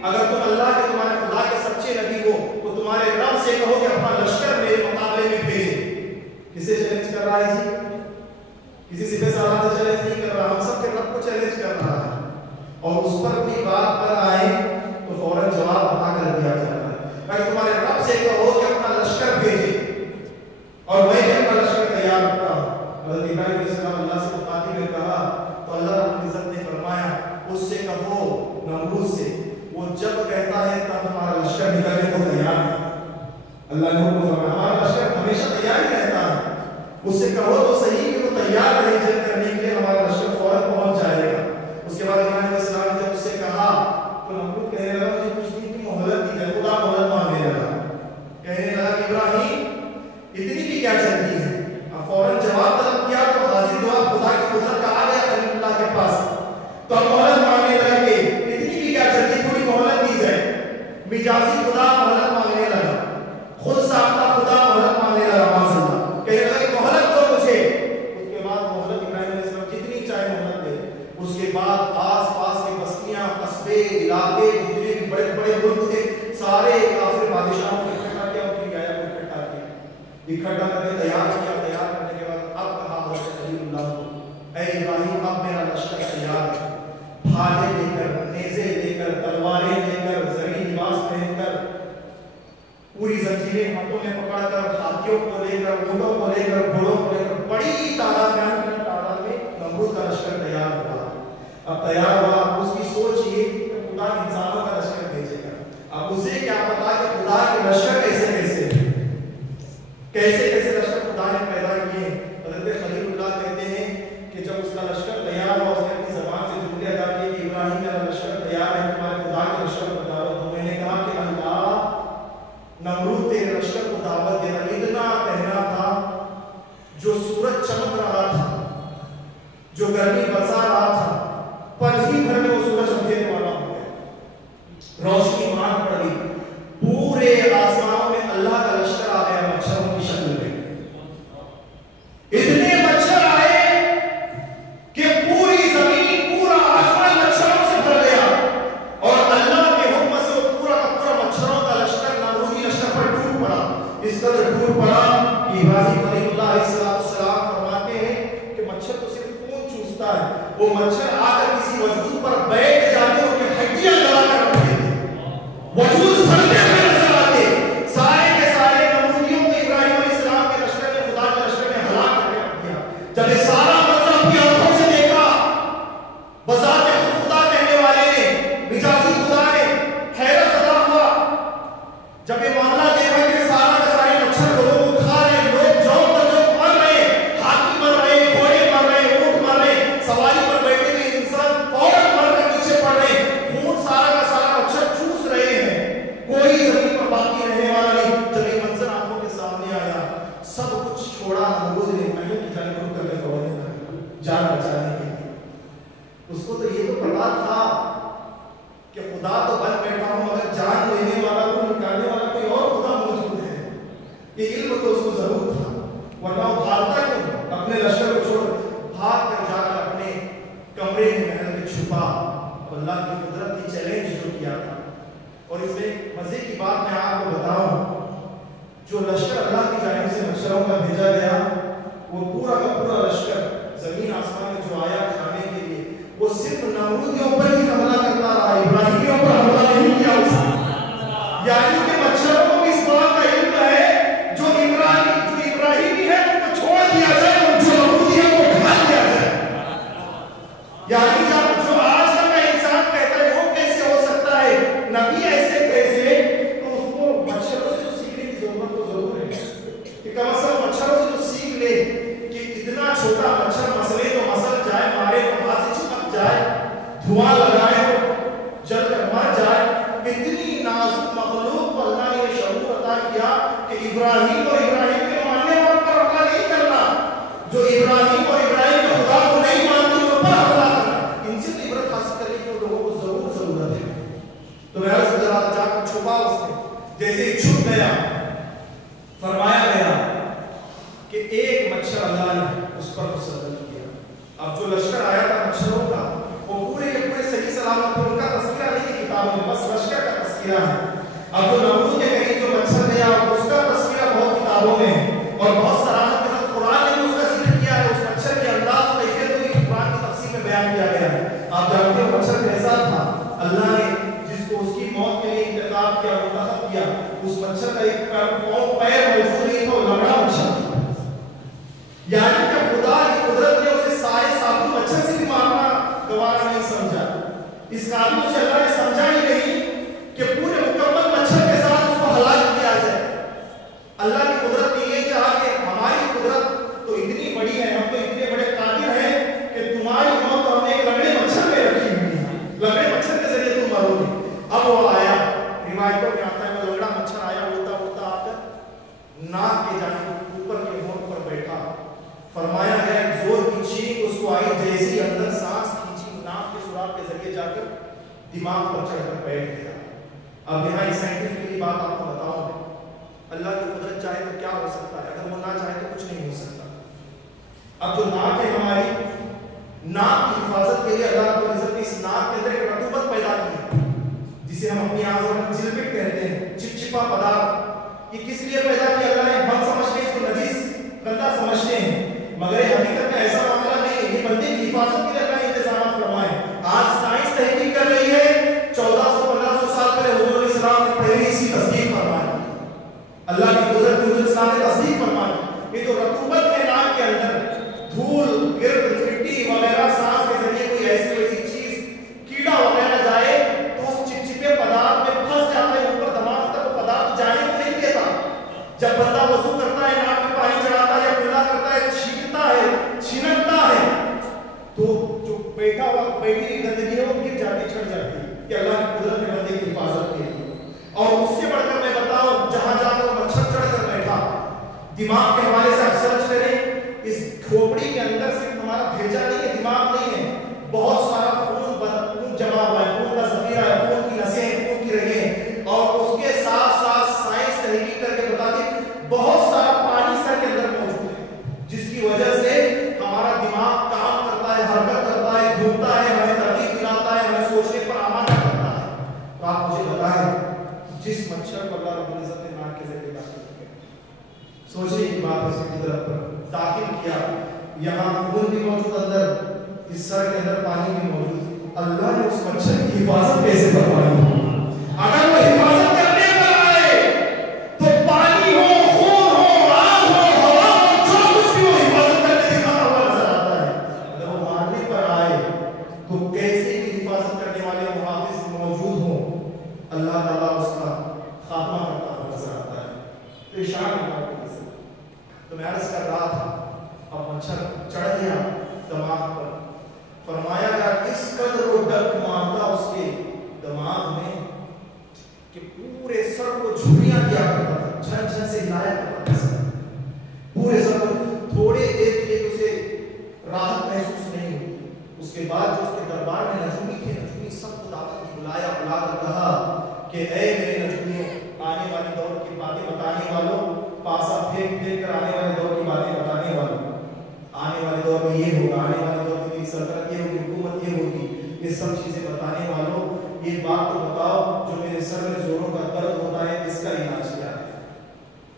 अगर तुम अल्लाह के, तुम्हारे खुदा के सच्चे नबी हो तो तुम्हारे रब से कहो कि अपना लश्कर मेरे मुकाबले में भेजे। किसे चैलेंज कर रहा है जी? किसी सिपह सालार से चैलेंज नहीं कर रहा, हम सबके रब को चैलेंज कर रहा है। और उस पर कोई बात पर आए तो फौरन जवाब बता कर दिया जाता है। अगर तुम्हारे रब से कहो कि अपना लश्कर भेजे और मैं भी अपना लश्कर तैयार रखता हूं। हज़रत इब्राहीम अलैहिस्सलाम अल्लाह से मुखातिब में कहा तो अल्लाह रब्बुल इज्जत ने फरमाया, उससे कहो नमरूद से, वो जब कहता है तब हमारा लश्कर निकलने को तैयार है। अल्लाह ने हुक्म फरमाया, हमारा लश्कर हमेशा तैयार ही रहता है। उससे कहो तो सही कि वो तैयार रहे जंग करने के लिए, हमारा लश्कर फौरन पहुंच जाएगा। उसके बाद इब्राहीम अलैहिस्सलाम ने जब उससे कहा तो नमरूद कहने लगा, मुझे कुछ दिन की मोहलत दी जाए। खुदा मोहलत मांगने लगा, कहने लगा कि इब्राहीम इतनी भी क्या जल्दी है? अब फौरन जवाब तलब किया तो हाजिर हुआ, खुदा की कुदरत का आ गया खलीलुल्लाह के पास। तो अब मोहलत मांगने लगा कि इतनी भी क्या जल्दी, थोड़ी मोहलत दी जाए। मिजाजी खुदा मोहलत मांगने लगा, खुद साख्ता खुदा मोहलत मांगने लगा, माज़अल्लाह कहने लगा कि मोहलत दो मुझे। उसके बाद मोहलत इब्राहीम अलैहिस्सलाम जितनी चाहे मोहलत दे। उसके बाद आस-पास की बस्तियां, कस्बे, इलाके, जितने भी बड़े-बड़े मुल्क थे, सारे काफिर बादशाहों को इकट्ठा किया, उनकी गायों को इकट्ठा किया, इकट्ठा करके तैयार किया। तैयार करने के बाद अब कहा हज़रत खलीलुल्लाह को, ऐ इब्राहीम, अब मेरा लश्कर तैयार है, भाले लेकर, नेज़े लेकर, तलवारें लेकर, ज़री लिबास पहनकर, पूरी जंजीरें हाथों में पकड़कर, हाथियों को लेकर, ऊंटों को लेकर, घोड़ों को लेकर, बड़ी तादाद में नमरूद का लश्कर तैयार हुआ। अब तैयार हुआ, उसकी सोच ये कि खुदा इंसानों का लश्कर भेजेगा। अब उसे क्या पता कि खुदा के लश्कर कैसे लश्कर खुदा ने पैदा किए। हज़रत खलीलुल्लाह कहते हैं कि जब उसका लश्कर तैयार हुआ, उसने अपनी ज़बान से जुमले अदा किए कि इब्राहीम, मेरा लश्कर तैयार है, तुम्हारे खुदा के लश्कर को दावत दो। मैंने कहा कि अल्लाह, नमरूद तेरे लश्कर को दावत देना इतना कहना था, जो सूरज चमक रहा था, जो गर्मी बरसा रहा था, पल ही भर में वो सूरज उठने वाला हो गया, रोशनी मांग पड़ी, पूरे आसमानों में अल्लाह का लश्कर आ गया मच्छरों की शक्ल में। इतने मच्छर आए कि पूरी जमीन, पूरा आसमान मच्छरों से भर गया, और अल्लाह के हुक्म से वो पूरा का पूरा मच्छरों का लश्कर, नमरूदी लश्कर पर टूट पड़ा। इस कदर टूट पड़ा कि इब्राहीम खलीलुल्लाह अलैहिस्सलाम फरमाते हैं कि मच्छर तो सिर्फ खून चूसता है, वो मच्छर आकर किसी वजूद पर बैठ जाते, उनकी हड्डियां जला कर रखते थे, वजूद सड़ते हुए नजर आते। सारे के सारे नमरूदियों को इब्राहीम अलैहिस्सलाम के लश्कर ने, खुदा के लश्कर ने हलाक करके रख दिया। जब ये सारा मंजर अपनी आंखों से देखा, बज़ात खुदा कहने वाले ने, मिजाजी खुदा ने, हैरत अदा हुआ। जब ये मामला देखा कि सारा के सारे मच्छर लोगों को खा रहे, लोग जौं तक मर रहे, हाथी मर रहे, घोड़े मर रहे, ऊंट मर रहे, सवारी पर बैठे हुए इंसान फौरन मर कर नीचे पड़ रहे, खून सारा का सारा मच्छर चूस रहे हैं, कोई जमीन पर बाकी रहने वाला नहीं। जब ये मंजर आंखों के सामने आया, सब कुछ छोड़ा, नमरूद ने महल की जानिब रुख करके फौरन जान बचाने के लिए। उसको तो ये तो पता था कि खुदा तो बन बैठा हूं, मगर जान लेने वाला को निकालने वाला कोई और खुदा मौजूद है। ये इल्म तो उसको जरूर था, वरना वो भागता क्यों? अपने लश्कर को छोड़ भाग कर जाकर अपने कमरे में महल में छुपा। अल्लाह की कुदरत ने चैलेंज जो किया था। और इसमें मजे की बात मैं आपको बताऊं, जो लश्कर अल्लाह की जानिब से मच्छरों का भेजा गया, वो पूरा का पूरा लश्कर जमीन आसमान में जो आया खाने के लिए, वो सिर्फ नमरूद के ऊपर ही हमला करता रहा, इब्राहिम के ऊपर हमला नहीं किया उसने। यानी कि मच्छरों को इस बात का इल्म है जो इब्राहिमी है उनको छोड़ दिया जाए और जो नमरूदी है वो उठा दिया जाए। यानी जब जो आज का इंसान कहता है वो कैसे हो सकता है, नबी ऐसे कैसे, तो उसको मच्छरों से तो सीखने की जरूरत तो जरूर है कि कम से कम मच्छरों से तो सीख ले कि इतना छोटा मच्छर मसले तो मसल जाए, मारे तो हाथ से चिपक जाए, धुआं लगाए तो जलकर मर जाए। इतनी नाजुक मखलूक को अल्लाह ने शऊर अता किया कि इब्राहिम और इब्राहिम के मानने वालों पर हमला नहीं करना, जो इब्राहिम और इब्राहिम के खुदा को नहीं मानते उन पर हमला करना। इनसे तो इबरत हासिल करने की लोगों को जरूरत है। तो मैं अर्ज कर रहा था, जाकर छुपा उसने, जैसे ही छुप गया फरमाया गया कि एक मच्छर अल्लाह ने उस पर मुसल्लत किया। अब जो लश्कर आया था मच्छरों का, वो पूरे के पूरे सही सलामत थे, उनका तस्करा नहीं है किताबों में, बस लश्कर का तस्करा है। अब जो नमरूद के करीब जो मच्छर गया उसका तस्करा बहुत किताबों में और बहुत सराहत के साथ कुरान ने भी उसका जिक्र किया है। उस मच्छर के अंदाज को कैफियत को कुरान की तफसीर में बयान किया गया है। आप जानते हो मच्छर कैसा था, अल्लाह ने जिसको उसकी मौत के लिए इंतखाब किया, मुंतखब किया, उस मच्छर का एक पैर मौजूद नहीं था, लंगड़ा मच्छर था। यानी कि खुदा की कुदरत ने उसे सारे साबुत मच्छर से भी मारना गवारा नहीं समझा। इस कानून से अल्लाह ने समझा ही नहीं कि पूरे मुकम्मल मच्छर के साथ उसको हलाक किया जाए। अल्लाह की कुदरत ने ये चाहा कि हमारी कुदरत तो इतनी बड़ी है, हम तो इतने बड़े कादिर हैं कि तुम्हारी मौत हमने एक लंगड़े मच्छर में रखी हुई है, लंगड़े मच्छर के जरिए तुम मरोगे। अब वो आया, रिवायतों में आता है वो लंगड़ा मच्छर आया, उड़ता उड़ता आकर नाक के जानिब ऊपर के मोड़ पर बैठा। फरमाया गया जोर की चीख उसको आई, जैसे ही अंदर सांस खींची नाक के सुराख के जरिए जाकर दिमाग पर चढ़कर बैठ गया। अब यहाँ साइंटिफिकली बात आपको बताऊं, अल्लाह की कुदरत चाहे तो क्या हो सकता है, अगर वो ना चाहे तो कुछ नहीं हो सकता। अब जो नाक है हमारी, नाक की हिफाजत के लिए अल्लाह रब्बुल इज्जत ने इस नाक के अंदर एक रतूबत पैदा की, जिसे हम अपनी आंखों में जिलबिट कहते हैं, चिपचिपा पदार्थ। ये किस लिए पैदा किया अल्लाह ने? हम समझते हैं इसको नजीस गंदा समझते हैं, मगर ये हकीकत में ऐसा मामला नहीं है। ये बंदे की हिफाजत के लिए अल्लाह ने इंतजाम फरमाए। आज साइंस तहकीक कर रही है, 1400-1500 साल पहले हुजूर इस्लाम ने पहले इसकी तस्दीक फरमाई, अल्लाह की कुदरत की हुजूर इस्लाम ने तस्दीक फरमाई। ये जो रतूबत है नाक के अंदर, धूल गिर्द मिट्टी वगैरह सांस के जरिए कोई ऐसी वैसी चीज कीड़ा वगैरह जाए तो उस चिपचिपे पदार्थ में फंस जाता है, ऊपर दिमाग तक वो पदार्थ जाने को नहीं देता। जब बंदा वजू करता है, नाक में पानी चढ़ाता है या कुल्ला करता है, छींकता है, छिनकता है, तो जो बैठा हुआ बैठी हुई गंदगी है वो गिर जाती, छड़ जाती है। कि अल्लाह की कुदरत ने बंदे की हिफाजत की। और उससे बढ़कर मैं बताऊं, जहां जाकर मच्छर चढ़कर बैठा, दिमाग के हवाले से आप सर्च करें, इस खोपड़ी के अंदर सिर्फ हमारा भेजा नहीं है, दिमाग नहीं है, बहुत सारा खून जमा हुआ है, खून का जखीरा है, खून की नसें, खून की रगें हैं। और उसके साथ साथ साइंस तहकीक करके बताती बहुत सारा पानी सर के अंदर मौजूद है, जिसकी वजह से हमारा दिमाग काम करता है, हरकत करता है, घूमता है, हमें तरकीब दिलाता है, हमें सोचने पर आमादा करता है। तो आप मुझे बताएं, जिस मच्छर को अल्लाह रब्बुल इज्जत ने नाक के जरिए दाखिल किया, सोचने की बात है, उसकी कुदरत दाखिल किया, यहाँ खून भी मौजूद अंदर, इस सर के अंदर पानी भी मौजूद। अल्लाह ने उस मच्छर की हिफाजत कैसे फरमाई? अगर वो हिफाजत करने पर आए तो पानी हो, खून हो, आग हो, हवा हो, जो कुछ भी हो हिफाजत करने दिखाता हुआ नजर आता है। अगर वो मारने पर आए तो कैसे की हिफाजत करने वाले मुहाफिज मौजूद हो, अल्लाह ताला उसका खात्मा करता हुआ नजर आता है। तो इशारा तो मैं अर्ज कर रहा था, अब मच्छर चढ़ गया दिमाग पर, फरमाया गया इस कदर वो डर मारता उसके दिमाग में कि पूरे सर को झुर्रियां दिया करता था, झन झन से हिलाया करता था पूरे सर को। थोड़े देर के लिए उसे राहत महसूस नहीं हुई। उसके बाद जो उसके दरबार में नजूमी थे, नजूमी सबको दावत की बुलाया, बुलाकर कहा कि ऐ मेरे नजूमियों, आने वाले दौर की बातें बताने वालों, पासा फेंक फेंक कर आने वाले दौर की बातें बताने वालों, आने वाले दौर में ये होगा, आने वाले दौर में मेरी सल्तनत ये होगी, हुकूमत ये होगी, ये सब चीजें बताने वालों, ये बात तो बताओ जो मेरे सर में जोरों का दर्द होता है, इसका इलाज क्या है?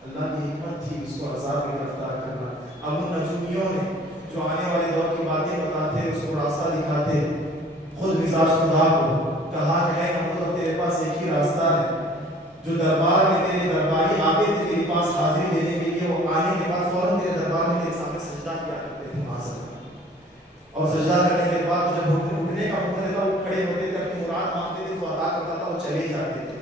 अल्लाह की हिम्मत थी उसको आजाद में गिरफ्तार करना। अब उन नजूमियों ने जो आने वाले दौर की बातें बताते, उसको रास्ता दिखाते, खुद मिजाज खुदा को कहा कि है नमरूद तेरे पास एक ही रास्ता है, जो दरबार में तेरे दरबारी आते थे तेरे पास हाजिरी देने के लिए, वो आने के बाद फौरन तेरे दरबार में तेरे सामने सजदा किया करते थे वहां से, और सजदा करने के बाद जब उठने का हुक्म देता वो खड़े होते थे, अपनी मुराद मांगते थे, तो अदा करता था, वो चले जाते थे।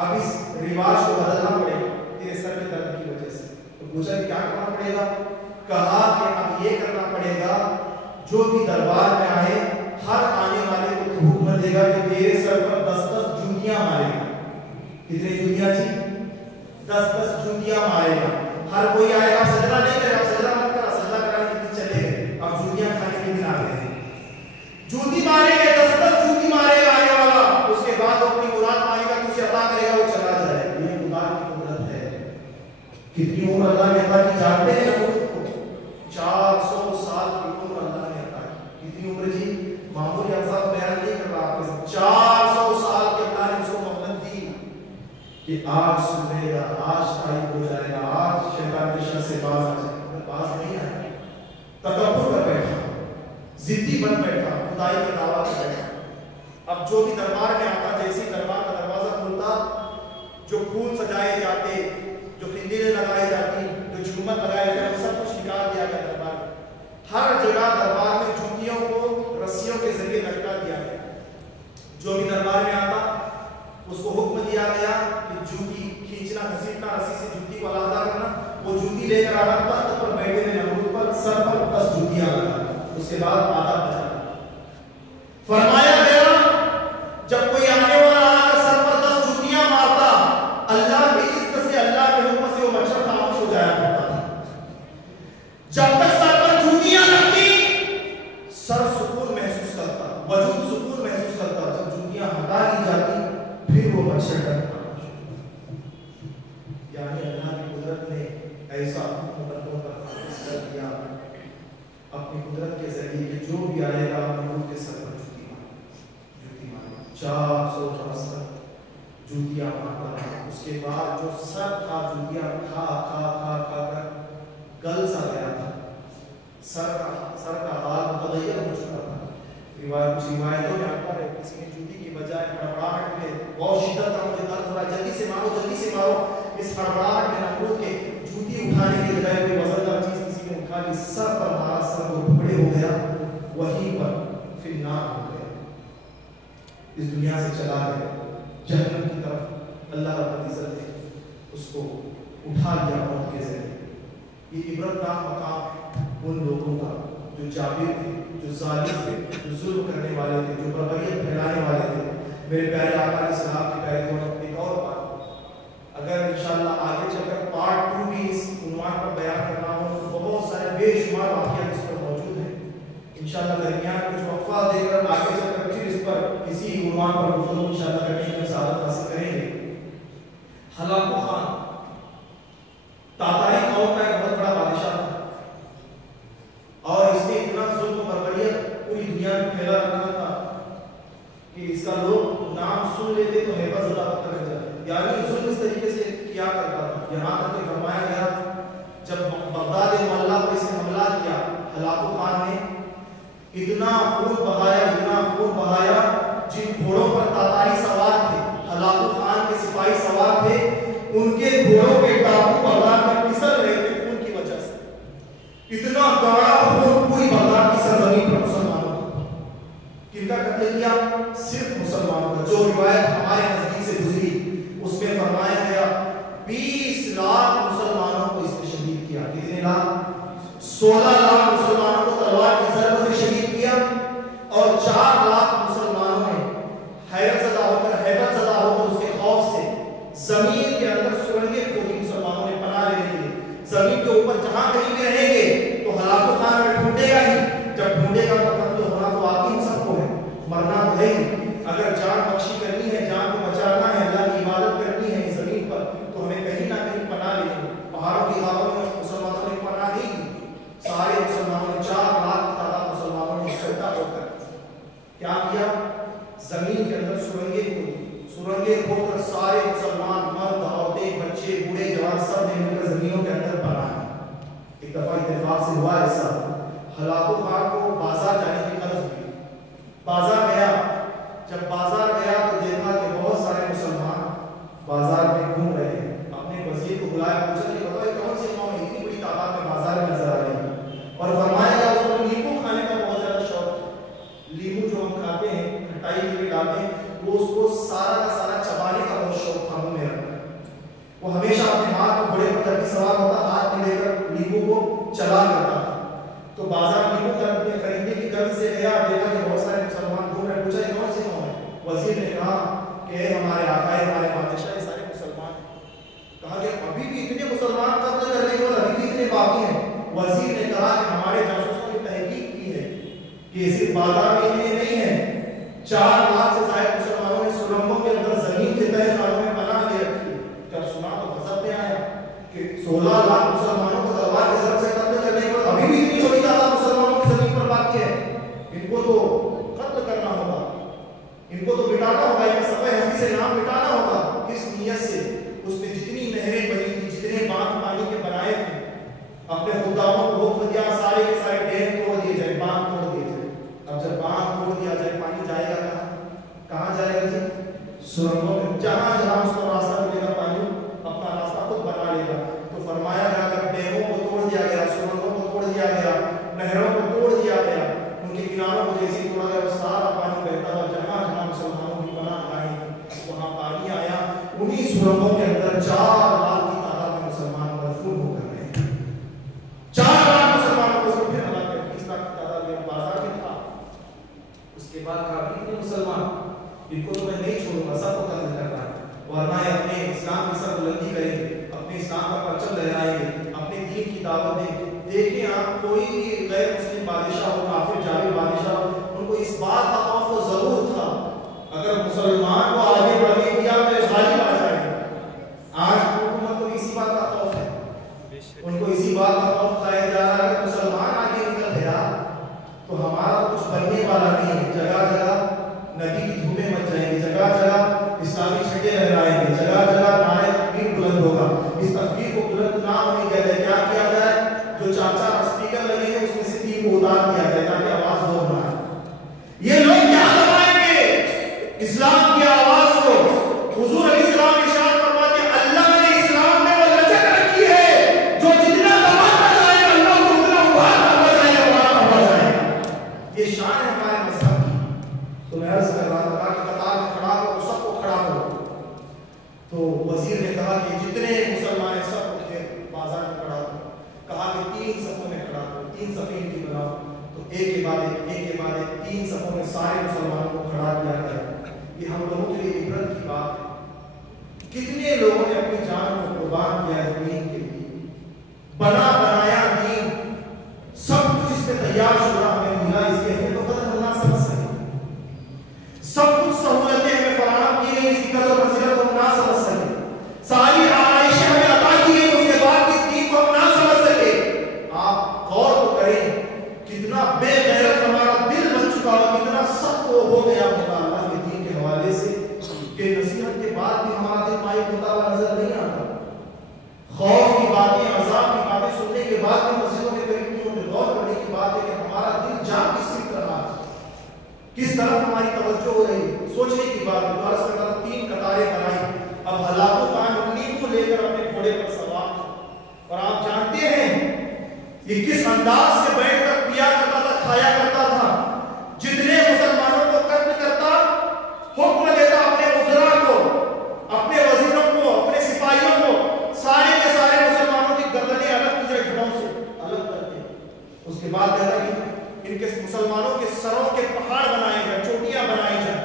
अब इस रिवाज को बदलना पड़ेगा तेरे सर के दर्द की वजह से। तो पूछा कि क्या करना पड़ेगा? कहा कि अब ये करना पड़ेगा, जो भी दरबार में आए हर आने वाले को तू हुक्म देगा कि तेरे सर पर 10-10 जूतियां मारेगा। कितनी जूतियां जी? 10-10 जूतियां मारेगा। हर कोई आएगा, सजदा नहीं करेगा, सजदा मत करा, सजदा कराने के दिन चले गए, अब जूतियां खाने के दिन आ गए। जूती मारेंगे, 10-10 जूती मारेगा आने वाला, उसके बाद वो अपनी मुराद मांगेगा, तुझे अता करेगा, वो चला जाएगा। ये खुदा की कुदरत है। कितनी उम्र अल्लाह ने अता की जानते हैं लोग? 400 साल की उम्र अल्लाह ने अता की। कितनी उम्र जी? मामूली अल्फाज बयान नहीं कर रहा आपके साथ, 400 साल के अल्लाह ने उसको मोहलत दी कि आज सुबह आज तारीफ हो जाएगा, आज शैतान के शर से बाज आ जाएगा। बाज नहीं आया, तकब्बुर कर बैठा, जिद्दी बन बैठा, खुदाई का दावा कर बैठा। अब जो भी दरबार में आता, जैसे दरबार का दरवाजा खुलता, जो फूल सजाए जाते, जो खिंदीरें लगाई जाती, जो झूमर लगाए जाते, सब कुछ निकाल दिया गया दरबार में। हर जगह दरबार में जूतियों को रस्सियों के जरिए लटका दिया गया। जो भी दरबार में आता उसको हुक्म दिया गया कि जूती खींचना, घसीटना, रस्सी से जूती को अलग करना। वो जूती लेकर आना, तख्त पर बैठे हुए नमरूद पर सर पर 10 जूतियां लगा, उसके बाद आधा बजा। फरमाया गया जब कोई आने वाला आकर सर पर 10 जूतियां मारता, अल्लाह की इज्जत से, अल्लाह के हुक्म से वो मच्छर खामोश हो जाया करता था। जब तक सर पर जूतियां लगती, सर सुकून महसूस करता, वजूद सुकून महसूस करता। जब जूतियां हटा दी जाती, फिर वो मच्छर डरता। यानी अल्लाह की कुदरत ने ऐसा हुक्म बंदों पर हासिल कर दिया अपनी कुदरत के जरिए कि जो भी आएगा नमरूद के सर पर जूती मारेगा। 400 बरस तक जूतियां मारता। उसके बाद जो सर था जूतियां खा खा खा खा कर गल सा गया था, सर का हाल मुतगय्यर हो चुका था। कुछ रिवायतों में आता है किसी ने जूती की बजाय हड़बड़ाहट में, बहुत शिद्दत का मुझे दर्द हो रहा है, जल्दी से मारो, इस हड़बड़ाहट में नमरूद के जूती उठाने की बजाय कोई वजनदार चीज किसी ने उठा ली, सर पर मारा, सर वो टुकड़े हो गया, वहीं पर फिर नाक हो गया, इस दुनिया से चला गया जहन्नम की तरफ। अल्लाह रब्बुल इज्जत ने उसको उठा लिया मौत के जरिए। ये इबरतनाक मकाम है उन लोगों का जो जाबिर थे, जो जालिम थे, जो जुल्म करने वाले थे, जो बर्बरियत फैलाने वाले थे। मेरे प्यारे आका अलैहिस्सलाम के प्यारे दोस्त, एक और बात, अगर इंशाअल्लाह आगे चलकर पार्ट 2 भी इस उन्वान पर बयान करना हो तो बहुत सारे बेशुमार वाक़ियात इस पर मौजूद हैं। इंशाअल्लाह दरमियान कुछ वक्फा देकर आगे चलकर फिर इस पर किसी उन्वान पर गुफ्तगू इंशाअल्लाह करने की सआदत हासिल करेंगे। हलाकू खान तातारी कौम का एक बहुत बड़ा बादशाह था और इसने इतना जुल्म बर्बरियत पूरी दुनिया में फैला रखा था कि इसका लोग नाम सुन लेते तो हैबत ज़दा होकर रह जाते। यानी जुल्म इस तरीके से किया करता था, यहाँ तक कि फरमाया गया जब बगदाद मोहल्ला पर इसने हमला किया, हलाकू खान ने इतना खून बहाया, जिन घोड़ों पर तातारी सवार थे, हलाकू खान के सिपाही सवार थे, उनके घोड़ों के टापू बगदाद में फिसल रहे थे खून की वजह से। इतना गाढ़ा खून पूरी बगदाद की सरजमीन पर मुसलमानों का। किनका कत्ल किया? सिर्फ मुसलमानों का। जो रिवायत हमारे नजदीक से गुजरी उसमें फरमाया गया 20 लाख मुसलमानों को इसने शहीद किया। कितने लाख? 16 लाख मुसलमानों को तलवार की ज़रब से शहीद किया और 4 लाख मुसलमानों ने हैबत ज़दा होकर उसके खौफ से जमीन के अंदर सुरंगें खोदी। मुसलमानों ने पनाह लेने के लिए जमीन के ऊपर जहां कहीं भी रहेंगे तो हलाकू खान में ढूंढेगा ही, जब ढूंढेगा तो कत्ल होना तो आखिर सबको है, मरना तो है ही। अगर जान बख्शी करनी है, जान को बचाना है, अल्लाह की इबादत करनी है इस जमीन पर, तो हमें कहीं ना कहीं पनाह लेनी। पहाड़ों की गाहों में मुसलमानों ने पनाह नहीं दी, सारे मुसलमानों ने 4 लाख की तादाद मुसलमानों ने इकट्ठा होकर क्या किया? जमीन के अंदर सुरंगें खोदी। सुरंगें खोदकर सारे मुसलमान, मर्द, औरतें, बच्चे, बूढ़े, जवान सब ने मिलकर चला करता था। तो बाजार गेहूं खरीदने की गर्ज से गया, देखा कि बहुत सारे मुसलमान घूम रहे, पूछा ये कौन से कौन है? वजीर ने कहा कि हमारे आका है, हमारे बादशाह, ये सारे मुसलमान। कहा कि अभी भी इतने मुसलमान कत्ल करने के बाद अभी भी इतने बाकी हैं। वजीर ने कहा कि हमारे जासूसों ने तहकीक की है कि सिर्फ बाजार में नहीं है, 4 लाख से ज्यादा मुसलमानों ने सुरंगों के अंदर जमीन के तहे खानों में बना के रखी। जब सुना तो गजब में आया कि 16 लाख मुसलमानों को तलवार के जर से कत्ल करने के बाद अभी भी इतनी बड़ी तादाद मुसलमानों की जमीन पर बाकी है। इनको तो कत्ल करना होगा, इनको तो मिटाना होगा, इनका सफे हस्ती से नाम मिटाना होगा। किस नियत से उसने जितनी नहरें बनी थी, जितने बांध पानी के बनाए थे, अपने खुदाओं को हुक्म दिया सारे के सारे डैम तोड़ दिए जाए, बांध तोड़ दिए जाए। अब जब बांध तोड़ दिया जाए, पानी जाएगा कहाँ जाएगा जी? सुरंगों में, जहां जहां उसको रास्ता मिलेगा पानी अपना रास्ता खुद बना लेगा। तो फरमाया गया अगर डैमों को तोड़ दिया गया, सुरंगों को तोड़ दिया गया, नहरों को तोड़ दिया गया, उनके किनारों को जैसे तोड़ा गया, सारा पानी बहता हुआ जहां जहां मुसलमानों की पनाह गाहें वहां पानी आया। उन्हीं सुरंगों के अंदर 4 लाख की तादाद में मुसलमान मदफून होकर रहे। 4 लाख मुसलमानों को फिर हलाक कर 20 लाख की तादाद में बाजार में था। उसके बाद काफी थे मुसलमान, इनको तो मैं नहीं छोड़ूंगा, सबको कत्ल करना है, वरना अपने इस्लाम की सरबुलंदी करेंगे, अपने इस्लाम का परचम लहराएंगे, अपने दीन की दावत देंगे। देखिए आप कोई भी गैर मुस्लिम बादशाह हो, काफिर जाबिर बादशाह हो, उनको इस बात का खौफ तो जरूर था अगर मुसलमान को आगे बढ़ने दिया तो गालिब आ जाएगा। आज हुकूमत को इसी बात का खौफ है, उनको इसी बात का खौफ खाया जा रहा है कि मुसलमान आगे निकल गया तो हमारा कुछ बनने वाला नहीं है। जगह जगह नबी की धूमें मच जाएंगी, जगह जगह इस्लामी झंडे लहराएंगे, जगह जगह नारे तकबीर बुलंद होगा। इस तकबीर को बुलंद ना होने के लिए क्या किया जाए? जो 4 स्पीकर लगे हैं उसमें से 3 को उतार दिया जाए ताकि आवाज जोर ना आए। ये लोग क्या दबाएंगे इस्लाम की आवाज को? हुजूर अलैहिस्सलाम इरशाद फरमाते हैं अल्लाह ने इस्लाम में वो लचक रखी है जो जितना दबाता जाए अल्लाह उतना उभारता हुआ जाएगा। ये शान है हमारे मज़हब की। तो मैं अर्ज कर रहा था कि कतार में खड़ा करो, सबको खड़ा करो। तो वजीर ने कहा कि जितने मुसलमान हैं सबको खेत बाजार में खड़ा करो। कहा कि 3 सफों में खड़ा करो, 3 सफ़े इनकी बनाओ। तो एक के बाद एक 3 सफों में सारे मुसलमानों को खड़ा किया गया। ये हम लोगों के लिए इबरत की बात है। कितने लोगों ने अपनी जान को कुर्बान किया है दीन के लिए, बना बनाया दीन, सब कुछ इसमें तैयार शुदा हमें मिला, इसके हमें तो कदर हम ना समझ सके। सब कुछ सहूलतें हमें फराहम की गई, इसकी कदर मंजिलत हम ना समझ सके। सारी आराइशें हमें अता की गई, उसके बाद इस दीन को हम ना समझ सके। आप गौर तो करें कितना बेगैरत हमारा दिल बन चुका हो, कितना सख्त हो गया अल्लाह के दीन के हवाले से कि नसीहत के बाद भी हमारा दिल मायूस होता हुआ नजर नहीं आता। खौफ की बातें, अज़ाब की बातें सुनने के बाद भी मस्जिदों के करीब नहीं होते। गौर करने की बात है कि हमारा दिल जा किस रहा है, किस तरफ हमारी तवज्जो हो रही है, सोचने की बात है। 3 कतारें बनाई। अब हलाकू खान उन्हीं को लेकर अपने घोड़े पर सवार था और आप जानते हैं ये किस अंदाज से बैठकर पिया करता था, खाया करता था। जितने मुसलमानों को कत्ल करता, हुक्म देता अपने उज़रा को, अपने वजीरों को, अपने सिपाहियों को, सारे के सारे मुसलमानों की गर्दनें अलग की जाए, घोड़ों से अलग करके। उसके बाद कहता कि इनके मुसलमानों के सरों के पहाड़ बनाए जाए, चोटियां बनाई जाए।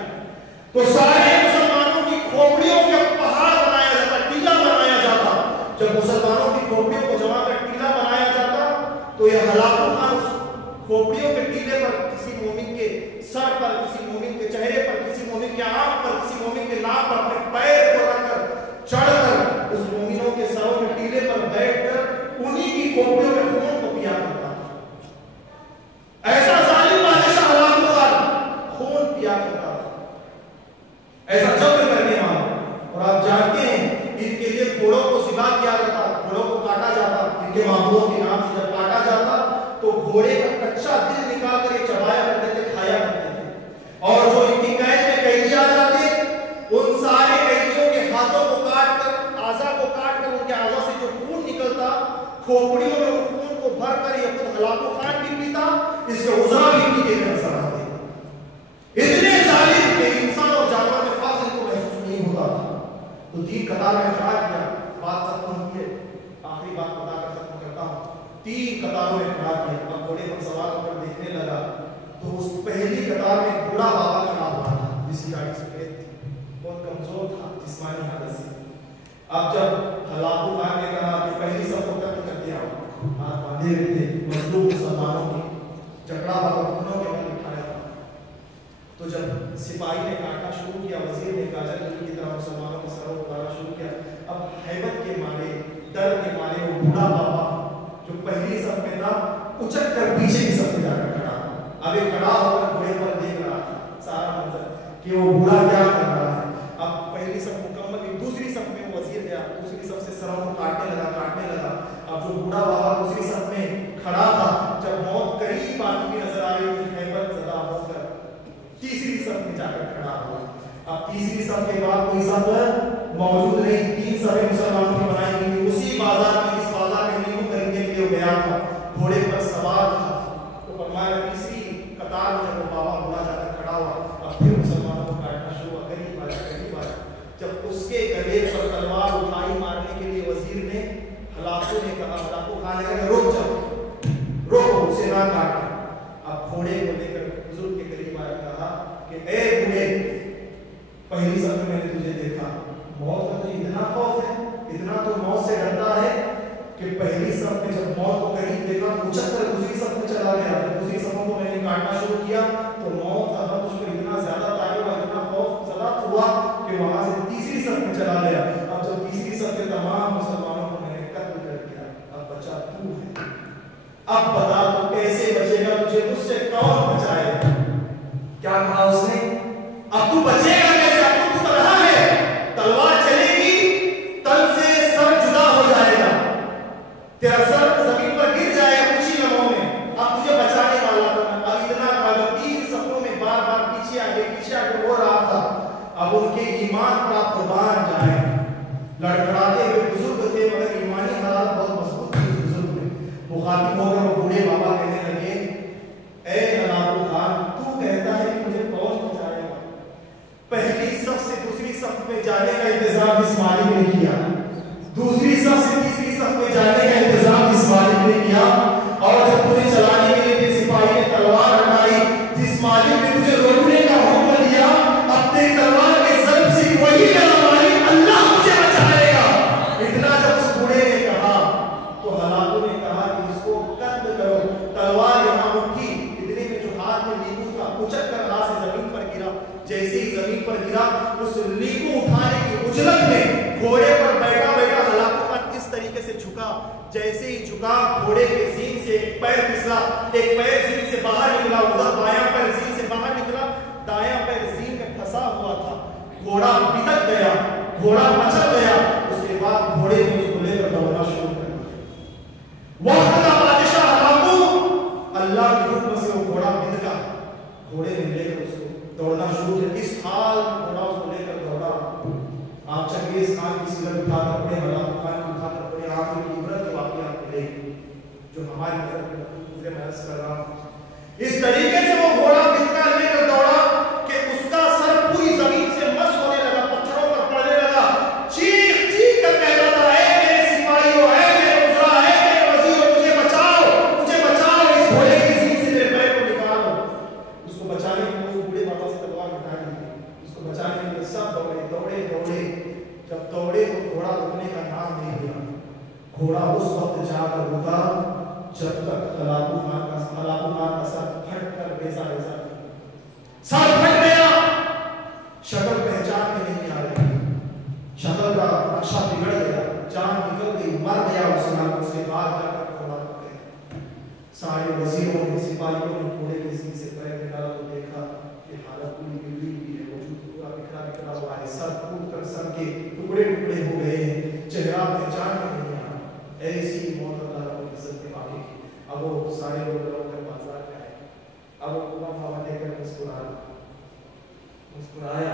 तो सारे मुसलमानों की खोपड़ियों के पहाड़ बनाया जाता, टीला बनाया जाता। जब मुसलमानों की खोपड़ियों को जमा कर टीला बनाया जाता तो यह हलाकू खान उस खोपड़ियों के टीले पर किसी मोमिन के सर पर, किसी मोमिन के चेहरे पर, किसी मोमिन के आंख पर, किसी मोमिन के नाक पर अपने पैर को रखकर चढ़कर उस मोमिनों के सरों के टीले पर बैठकर उन्हीं की खोपड़ियों में खून को पिया करता। ऐसा जालिम बादशाह हलाकू खान खून पिया करता था, ऐसा जब्र करने वाला। और आप जानते हैं इनके लिए घोड़ों को ज़िबा किया जाता, घोड़ों को काटा जाता। इनके मामूलों के नाम से जब काटा जाता तो घोड़े का कच्चा दिल निकाल कर ये चबाया करते थे, खाया करते थे। और जो इनकी कैद में कैदी आ जाते, उन सारे कैदियों के हाथों को काटकर, आज़ा को काटकर, उनके आज़ा से जो खून निकलता, खोपड़ियों में उन खून को भरकर ये खुद हलाकू खान भी पीता, इसके उज़रा भी पीते नजर आते। इतने जालिम के इंसान और जानवर में फासिल को महसूस नहीं होता था। तो 3 कतार में खड़ा किया, बात खत्म हुई है। आखिरी बात बताकर खत्म करता हूं। 3 कतारों में खड़ा किया। अब घोड़े पर सवार होकर देखने लगा तो उस पहली कतार में बूढ़ा बाबा खड़ा हुआ था, जिसकी दाढ़ी सफेद थी, बहुत कमजोर था जिस्मानी हालत से। अब जब हलाकू खान ने कहा कि पहली सब को कत्ल कर दिया, हाथ बांधे हुए थे मजलूम मुसलमानों की, जकड़ा हुआ घुटनों के बल बिठाया था, तो जब सिपाही ने काटना शुरू किया, वजीर ने गाजर की तरह मुसलमानों के सरों को उतारना शुरू किया। अब हैबत के मारे, डर के मारे वो बूढ़ा बाबा जो पहली सब में था उचक कर पीछे की सब में जाकर खड़ा। अब एक खड़ा होकर घोड़े पर देख रहा था सारा मंजर कि वो बूढ़ा क्या कर रहा है। अब पहली सब मुकम्मल हुई, दूसरी सब में वजीर गया, दूसरी सब से सरों को काटने लगा। अब जो बूढ़ा बाबा दूसरी सब में खड़ा था, जब मौत करीब आती हुई नजर आ रही थी, हैबत ज़दा होकर तीसरी सब में जाकर खड़ा हुआ। अब तीसरी सब के बाद कोई सब मौजूद नहीं, 3 सभें मुसलमानों की बनाई गई। उसी बाजार में, जिस बाजार में नींबू खरीदने के लिए गया था, घोड़े पर सवार था, तो फरमाया तीसरी कतार में वो बाबा बूढ़ा जाकर खड़ा हुआ। अब फिर मुसलमानों को काटना शुरू हुआ, करीब आया। जब उसके गले पर तलवार उठाई मारने के लिए वजीर ने, हलाकू ने कहा, हलाकू खान ने कहा रुक जाओ, रोको, उसे ना काटना। अब घोड़े को लेकर बुजुर्ग के करीब आया, कहा कि ए बूढ़े, पहली सब में मैंने तुझे देखा, मौत का तो इतना खौफ है, इतना तो मौत से डरता है कि पहली सब में जब मौत को करीब देखा, उछल कर दूसरी सब में चला गया। दूसरी सबों को मैंने काटना शुरू किया तो मौत का मुझ पर इतना ज्यादा तायब हुआ, इतना खौफ ज़दा हुआ कि वहां से तीसरी सब में चला गया। अब जब तीसरी सब के तमाम मुसलमानों को मैंने कत्ल कर दिया, अब बचा तू है, अब बता तू कैसे बचेगा, तुझे मुझसे कौन बचाएगा? क्या कहा उसने? अब तू बचेगा कैसे? अब तू तन्हा है, तलवार चलेगी, तल से सर जुदा हो जाएगा, तेरा सर जमीन पर गिर जाएगा कुछ ही लम्हों में। अब तुझे बचाने वाला था। अब इतना कहा, 3 सफरों में बार-बार पीछे आगे हो रहा था। अब उनके ईमान पर कुर्बान जाए। लड़खड़ाते हुए बुजुर्ग थे, मगर ईमानी हालत बहुत मजबूत थी बुजुर्ग में। मुखातिब होकर वो बूढ़े बाबा कहने लगे, ए हलाकू खान, तू कहता है कि मुझे कौन बचाएगा? पहली सफ से दूसरी सफ में जाने का इंतजाम इस मालिक ने किया, दूसरी सफ से तीसरी सफ में जाने का इंतजाम इस मालिक ने किया, और जब तुझे चलाने के लिए सिपाही ने तलवार हटाई, जिस मालिक ने तुझे रोकने का हुक्म दिया, अपने तलवार के ज़र्ब से वही मालिक अल्लाह मुझे बचाएगा। इतना जब उस बूढ़े ने कहा तो हलाकू ने कहा कि इसको कत्ल करो। तलवार यहाँ उठी, इतने में जो हाथ में नींबू था उचक कर हाथ से जमीन पर गिरा। जैसे ही जमीन पर गिरा, उस नींबू उठाने की उजलत में घोड़े पर बैठा हलाकू खान इस तरीके से झुका, जैसे ही झुका घोड़े के सींग से एक पैर फिसला, एक पैर सींग से बाहर निकला, उधर बायां पैर सींग से बाहर निकला, दायां पैर सींग में फंसा हुआ था। घोड़ा बिदक गया, घोड़ा मचल गया। उसके बाद घोड़े ने उसको लेकर दौड़ना शुरू कर दिया। वक्त का बादशाह हलाकू, अल्लाह के हुक्म से वो घोड़ा बिदका, घोड़े ने लेकर उसको दौड़ना शुरू किया। इस हाल में घोड़ा उसको लेकर दौड़ा। आप चंगेज खान की सीरत उठाकर पढ़े, हलाकू खान की उठाकर पढ़े, आखिर की इबरत के वाक़या मिले जो हमारी नजर में दूसरे महस कर रहा हूं। इस तरीके से वो घोड़ा बिदका लेकर दौड़ा कि उसका सर पूरी जमीन से मस होने लगा, पत्थरों पर पड़ने लगा, चीख चीख कर कह रहा था, ऐ मेरे सिपाहियों, ऐ मेरे उजरा, ऐ मेरे वजीरों, मुझे बचाओ, इस घोड़े की सींग से मेरे पैर को निकालो। उसको बचाने के लिए उस बूढ़े बाबा से तलवार उठा ली। उसको बचाने के लिए सब दौड़े। जब दौड़े तो घोड़ा रुकने का नाम नहीं लिया। घोड़ा उस वक्त जाकर रुका जब तक हलाकू खान का सर फट कर वैसा सर फट गया। शक्ल पहचान में नहीं आ रही, शक्ल का नक्शा बिगड़ गया, जान निकल गई, मर गया उसके बाद जाकर घोड़ा रुक गया। सारे वजीरों ने, सिपाहियों ने घोड़े के सींग से पैर निकाला तो देखा कि हालत पूरी बिगड़ी हुई है, वजूद पूरा बिखरा हुआ है, सर फूट कर सर के टुकड़े हो गए हैं, चेहरा पहचान में नहीं आ रहा। ऐसी मौत अल्लाह की इज्जत के वाक़े की। अब वो सारे लोग बाजार में आए, अब वो बाबा लेकर मुस्कुराया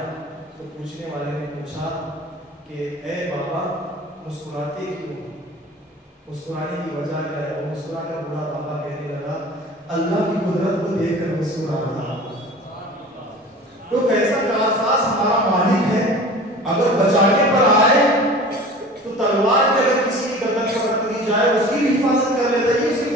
तो पूछने वाले ने पूछा कि ए बाबा, मुस्कुराते क्यों? मुस्कुराने की वजह क्या है? वो मुस्कुरा कर बूढ़ा बाबा कहने लगा, अल्लाह की कुदरत को देखकर मुस्कुरा रहा। तो कैसा कारसाज हमारा मालिक है, अगर बचाने पर आए तो तलवार के अगर किसी की गर्दन पर रख दी जाए उसकी भी हिफाजत कर लेता है, उसकी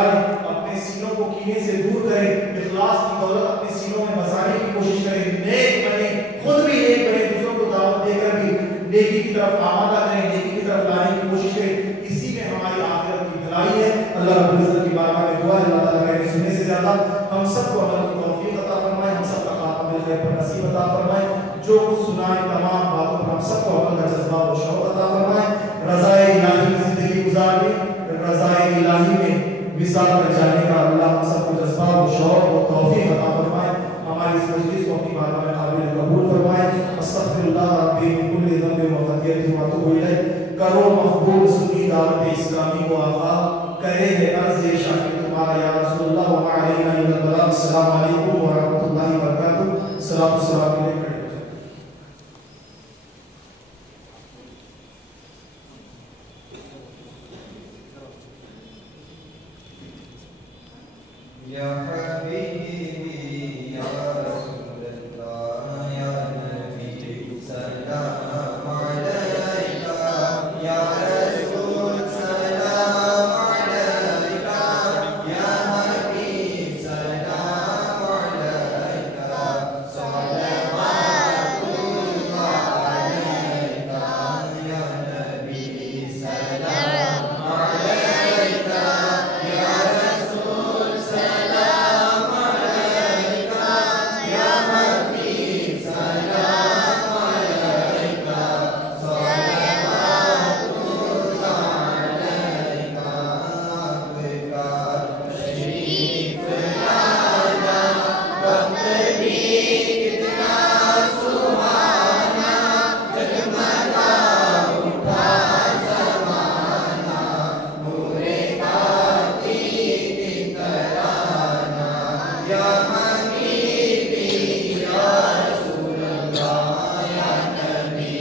डालें, अपने सीनों को कीने से दूर करें, इखलास की दौलत अपने सीनों में बसाने की कोशिश करें, नेक बने, खुद भी नेक बने, दूसरों को दावत देकर भी नेकी की तरफ आमादा करें, नेकी की तरफ लाने की कोशिश करें। इसी में हमारी आखिरत की भलाई है। अल्लाह रब्बुल इज्जत की बारगाह में दुआ है अल्लाह ताला कहने सुनने से ज्यादा हम सबको अमल की तौफीक अता फरमाए, हम सब का खात्मा मिल खैर पर नसीब अता फरमाए। जो कुछ सुनाए तमाम बातों पर हम सबको अमल का जज्बा और शौक अता फरमाए। रज़ाए इलाही में जिंदगी गुजारने, रज़ाए इलाही में विसाल कर जाने का अल्लाह हम सबको जज्बा और शौक और तौफीक अता फरमाए। हमारी इस मजलिस को अपनी बारगाह में काबिल कबूल फरमाए। अस्तगफिरुल्लाह रब्बी मिन कुल्ली ज़ंबिन व खतियतिन व अतूबु इलैह। करो मक़बूल सुन्नी दावत इस्लामी को आगा करे है अर्ज़ शाफी तुम्हारा या रसूलुल्लाह व मा अलैना इल्लल बलाग। अस्सलामु अलैकुम व रहमतुल्लाहि व बरकातुहू। सलाम सलाम के लिए खड़े हो जाएं। या हबीबी या रसूलल्लाह या नबी सलाम अलैका या रसूल सलाम अलैका या हबीब सलाम अलैका सलवातुल्लाह अलैका या नबी सलाम अलैका या रसूल सलाम अलैका या हबीब सलाम अलैका सलवातुल्लाह अलैका। आपका तशरीफ लाना वक्त भी कितना सुहाना, जगमगा उठा ज़माना, नूरे ताक़ी की तराना। या हबीबी या रसूलल्लाह या नबी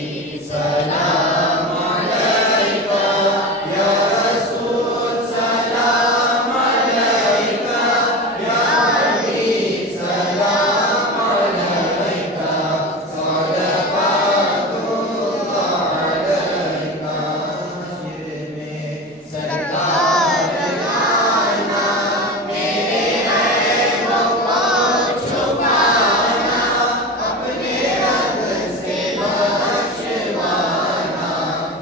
सलाम अलैका या रसूल सलाम अलैका या हबीब सलाम अलैका सलवातुल्लाह अलैका। मस्जिद में सरकार आना, मेरे ऐबों को छुपाना, अपने रंग से बख्शवाना,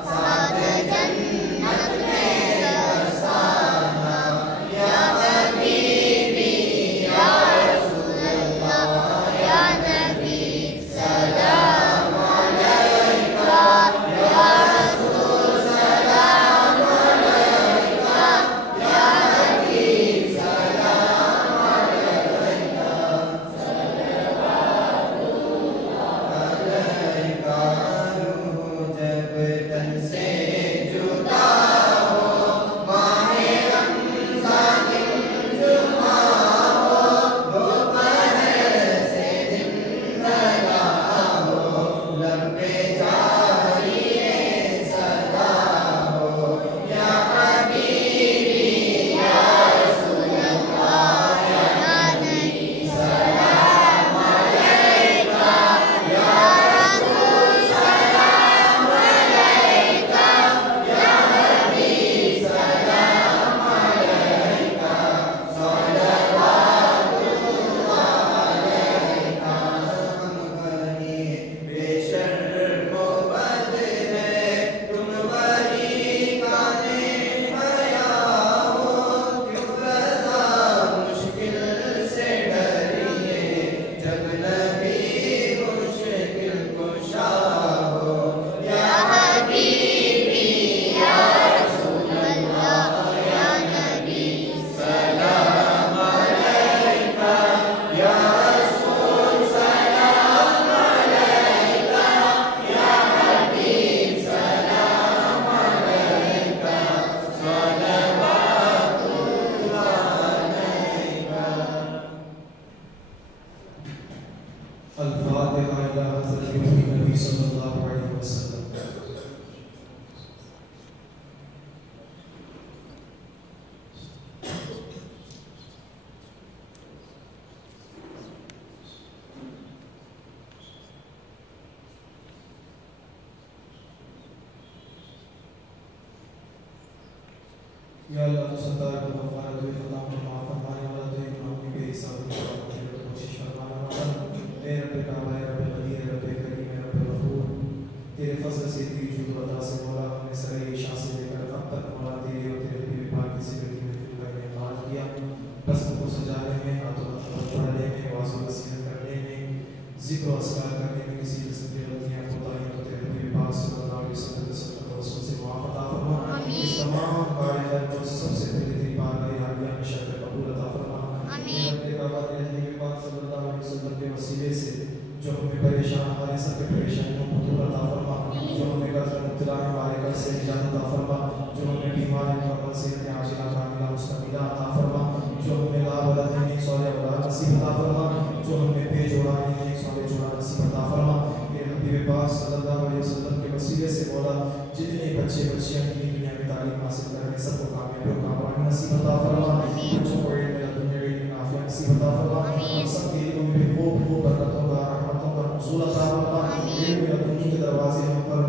साथ जन्नत में बरसाना। या हबीबी या रसूलल्लाह या नबी सलाम अलैका या रसूल सलाम अलैका या हबीब सलाम अलैका अलैका। रूह जब तन से जुदा हो, माहे रमज़ान दिन जुमा हो, दोपहर से दिन ढला हो, लब पे जारिए सदा हो। या हबीबी या रसूलल्लाह या नबी सलाम अलैका या रसूल सलाम अलैका या हबीब सलाम अलैका सलवातुल्लाह अलैका। हम वही बेशर्र को बद है, तुम वही काने हया हो, क्यों रज़ा मुश्किल से डरिए, जब नबी मुश्किल कुशा हो। या हबीबी या रसूलल्लाह या नबी सलाम अलैका या रसूल सलाम अलैका या हबीब सलाम अलैका सलवातुल्लाह अलैका। अल-फातिहा इला हज़रत नबी सल्लल्लाहु अलैहि वसल्लम। या अल्लाह तू सत्तार को गफ़ार दे, समझने में, पढ़ने में, वाज़ व नसीहत करने में, ज़िक्र व अस्कार करने में किसी किस्म की गलतियाँ कोताहियाँ तो तेरे नबी पाक सल्लल्लाहु अलैहि वसल्लम रसूल से माफ़ अता फरमा। इस तमाम कार्य को सबसे पहले तेरी बारगाह हालिया में शर्त कबूल अता फरमा। अपने बाबा तेरे नबी पाक सल्लल्लाहु अलैहि वसल्लम के वसीले से जो हमें परेशान हमारे सब के परेशानियों को दूर अता फरमा, जो हमें कर्ज में मुब्तला है हमारे कर्ज से निजात अता फरमा, जो हमें बीमार है हमारे सेहत आजिला कामिला मुस्तक़बिला अता फरमा, जो हमें ला वलद है नेक सालिह औलाद नसीब अता फरमा, जो हमें बेजोड़ा है नेक सालिह जोड़ा नसीब अता फरमा। ये हबीब पाक सल्लल्लाहु अलैहि वसल्लम के वसीले से मौला जितने बच्चे बच्चियां दीनी दुनिया में तालीम हासिल कर रहे हैं सबको कामयाबी और कामरानी नसीब अता फरमा, बच्चों को इल्म में दुनिया में आफियत नसीब अता फरमा, सबके इल्म में खूब बरकतों का रहमतों का नुज़ूल अता फरमा, इल्म में दुनिया के दरवाजे हम पर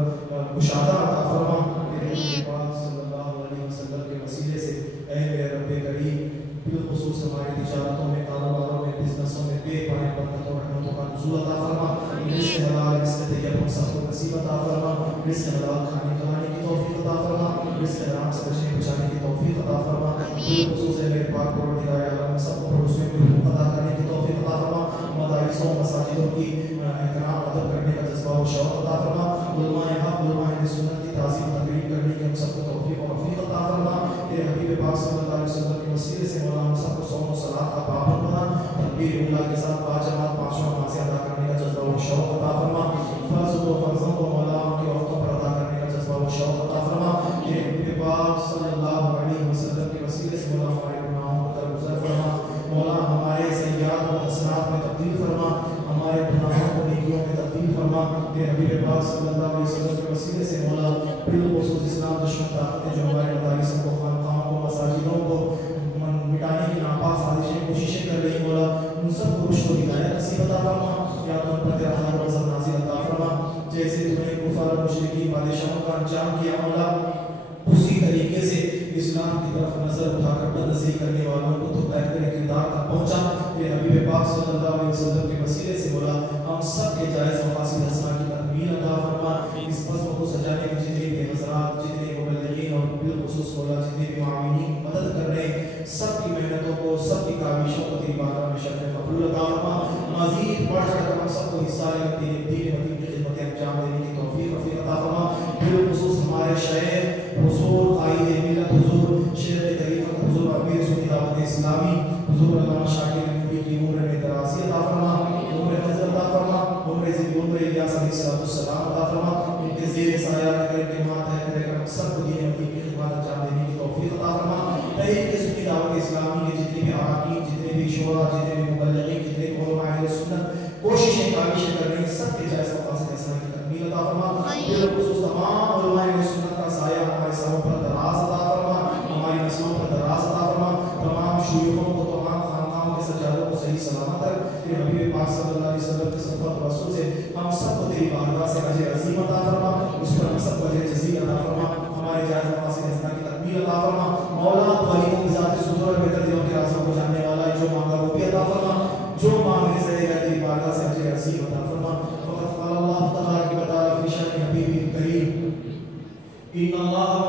कुशादा अता फरमा। तेरे पाक सल्लल्लाहु अलैहि वसल्लम के वसीले से ऐ मेरे रब्बे करीम बिलखुसूस हमारी तिजारतों में, कारोबारों में, बिजनेसों में बेपनाह बरकतों रहमतों का नुज़ूल अता फरमा, रिज़्क़ हलाल रिज़्क़ तैयब हम सबको नसीब अता फरमा, रिज़्क़ हलाल खाने खिलाने की तौफीक अता फरमा, रिज़्क़ हराम से बचने बचाने की तौफीक अता फरमा। बिलखुसूस मेरे पाक परवरदिगार आलम सबको पड़ोसियों में हुकूक अदा करने की तौफीक अता फरमा, मदारिसों मसाजिदों की एहतराम अदब करने का जज्बा और शौक़ अता फरमा, उलमाए हक़ उलमाए सुन्नत की ताज़ीम तकरीम करने की हम सबको तौफीक और रफ़ीक अता फरमा। तेरे हबीब पाक सल्लल्लाहु अलैहि वसल्लम के वसीले से मौला हम सबको सौम और सलात का पाबंद बना, तकबीर उला के साथ बाजमात पांचों नमाज़ें अदा करने का जज्बा और शौक़ अता फरमा, फ़र्ज़ों को मौला उनके वक्तों पर अदा करने का जज्बा और शौक़ अता फरमा। तेरे हबीब पाक सल्लल्लाहु अलैहि वसल्लम के वसीले से मौला हमारे गुनाहों को दरगुज़र फरमा, मौला हमारे सय्यात और हसनात में तब्दील फरमा, हमारे गुनाहों को नेकियों में तब्दील फरमा। तेरे हबीब पाक सल्लल्लाहु अलैहि वसल्लम के वसीले से मौला बिलखुसूस इस्लाम दुश्मन ताकतें जो हमारे मदारिसों को, खानकाहों को, मसाजिदों को मिटाने की नापाक साजिशें कोशिशें कर रही मौला उन सब को रुश्द व हिदायत नसीब अता फरमा, या तो उन पर तेरा खैर व ग़ज़ब नाज़िल अता फरमा। जैसे तूने कुफ़ार मुशरिकीन बादशाहों का अंजाम किया मौला उसी तरीके से इस्लाम की तरफ नजर उठाकर बदनज़री करने वालों को तो बेहतर किरदार तक पहुंचा। ये हबीब पाक सल्लल्लाहु अलैहि वसल्लम के वसीले से मौला हम सब के जायज़ मक़ासिद हसना की तकमील अता फरमा। इस बज़्म को सजाने में जितने भी हज़रात, जितने मुबल्लिगीन और बिलखुसूस मौला जितने भी मुआविनीन मदद कर रहे हैं, सब की मेहनतों को, सब की काविशों को तेरी बारगाह में शर्फ़ क़बूल अता फरमा। मज़ीद बढ़ चढ़कर हम सबको हिस्सा लेकर तेरे दीन मदीन की खिदमत अंजाम देने की तौफ़ीक़ रफ़ीक अता फरमा। बिलखुसूस हमारे शेख हुज़ूर क़ाइद मिल्लत हुज़ूर शेख तरीक़त हुज़ूर अमीर सुन्नी दावत इस्लामी हुज़ूर अल्लामा शाकिर नूरी की उम्र में दराज़ी अता फरमा, उम्र फ़ज़ल अता फरमा, उम्र इलियास अलैहिस्सलाम अता फरमा, उनके ज़ेर साया रहकर के मातहत रहकर सबको दीन मदीन की खिदमत अंजाम देने की तौफ़ीक़ अता फरमा। तहरीक सुन्नी दावत इस्लामी के जितने भी अरकान, जितने भी शोरा, जितने भी मुबल्लिगीन, जितने भी उलमा अहले सुन्नत कोशिशें काविशें कर रहे हैं, सब के जायज़ मक़ासिद हसना की तकमील अता फरमा। बिलखुसूस तमाम उलमा अहले सुन्नत का साया हमारे सरों पर दराज़ अता फरमा, हमारी नस्लों पर दराज़ अता फरमा, तमाम शयूखों को, तमाम खानकाहों के सज्जादों को सही सलामत रख। तेरे हबीब पाक सल्लल्लाहु अलैहि वसल्लम के सफ़र रसूल से हम सबको तेरी बारगाह से अजर अज़ीम अता फरमा, उस पर हम सबको अजर जज़ील अता फरमा, हमारे जायज़ मक़ासिद हसना की तकमील अता फरमा। मौला वलीयों की ज़ात सुदूर और बेहतर दिलों के राज़ों को जानने वाला है, जो मांगा वो भी अता फरमा, जो मांगने से तेरी बारगाह से अजर अज़ीम अता फरमा। फ़क़त क़ाल अल्लाहु तबारक व तआला फ़ी शान हबीबिल करीम इन्नल्लाह व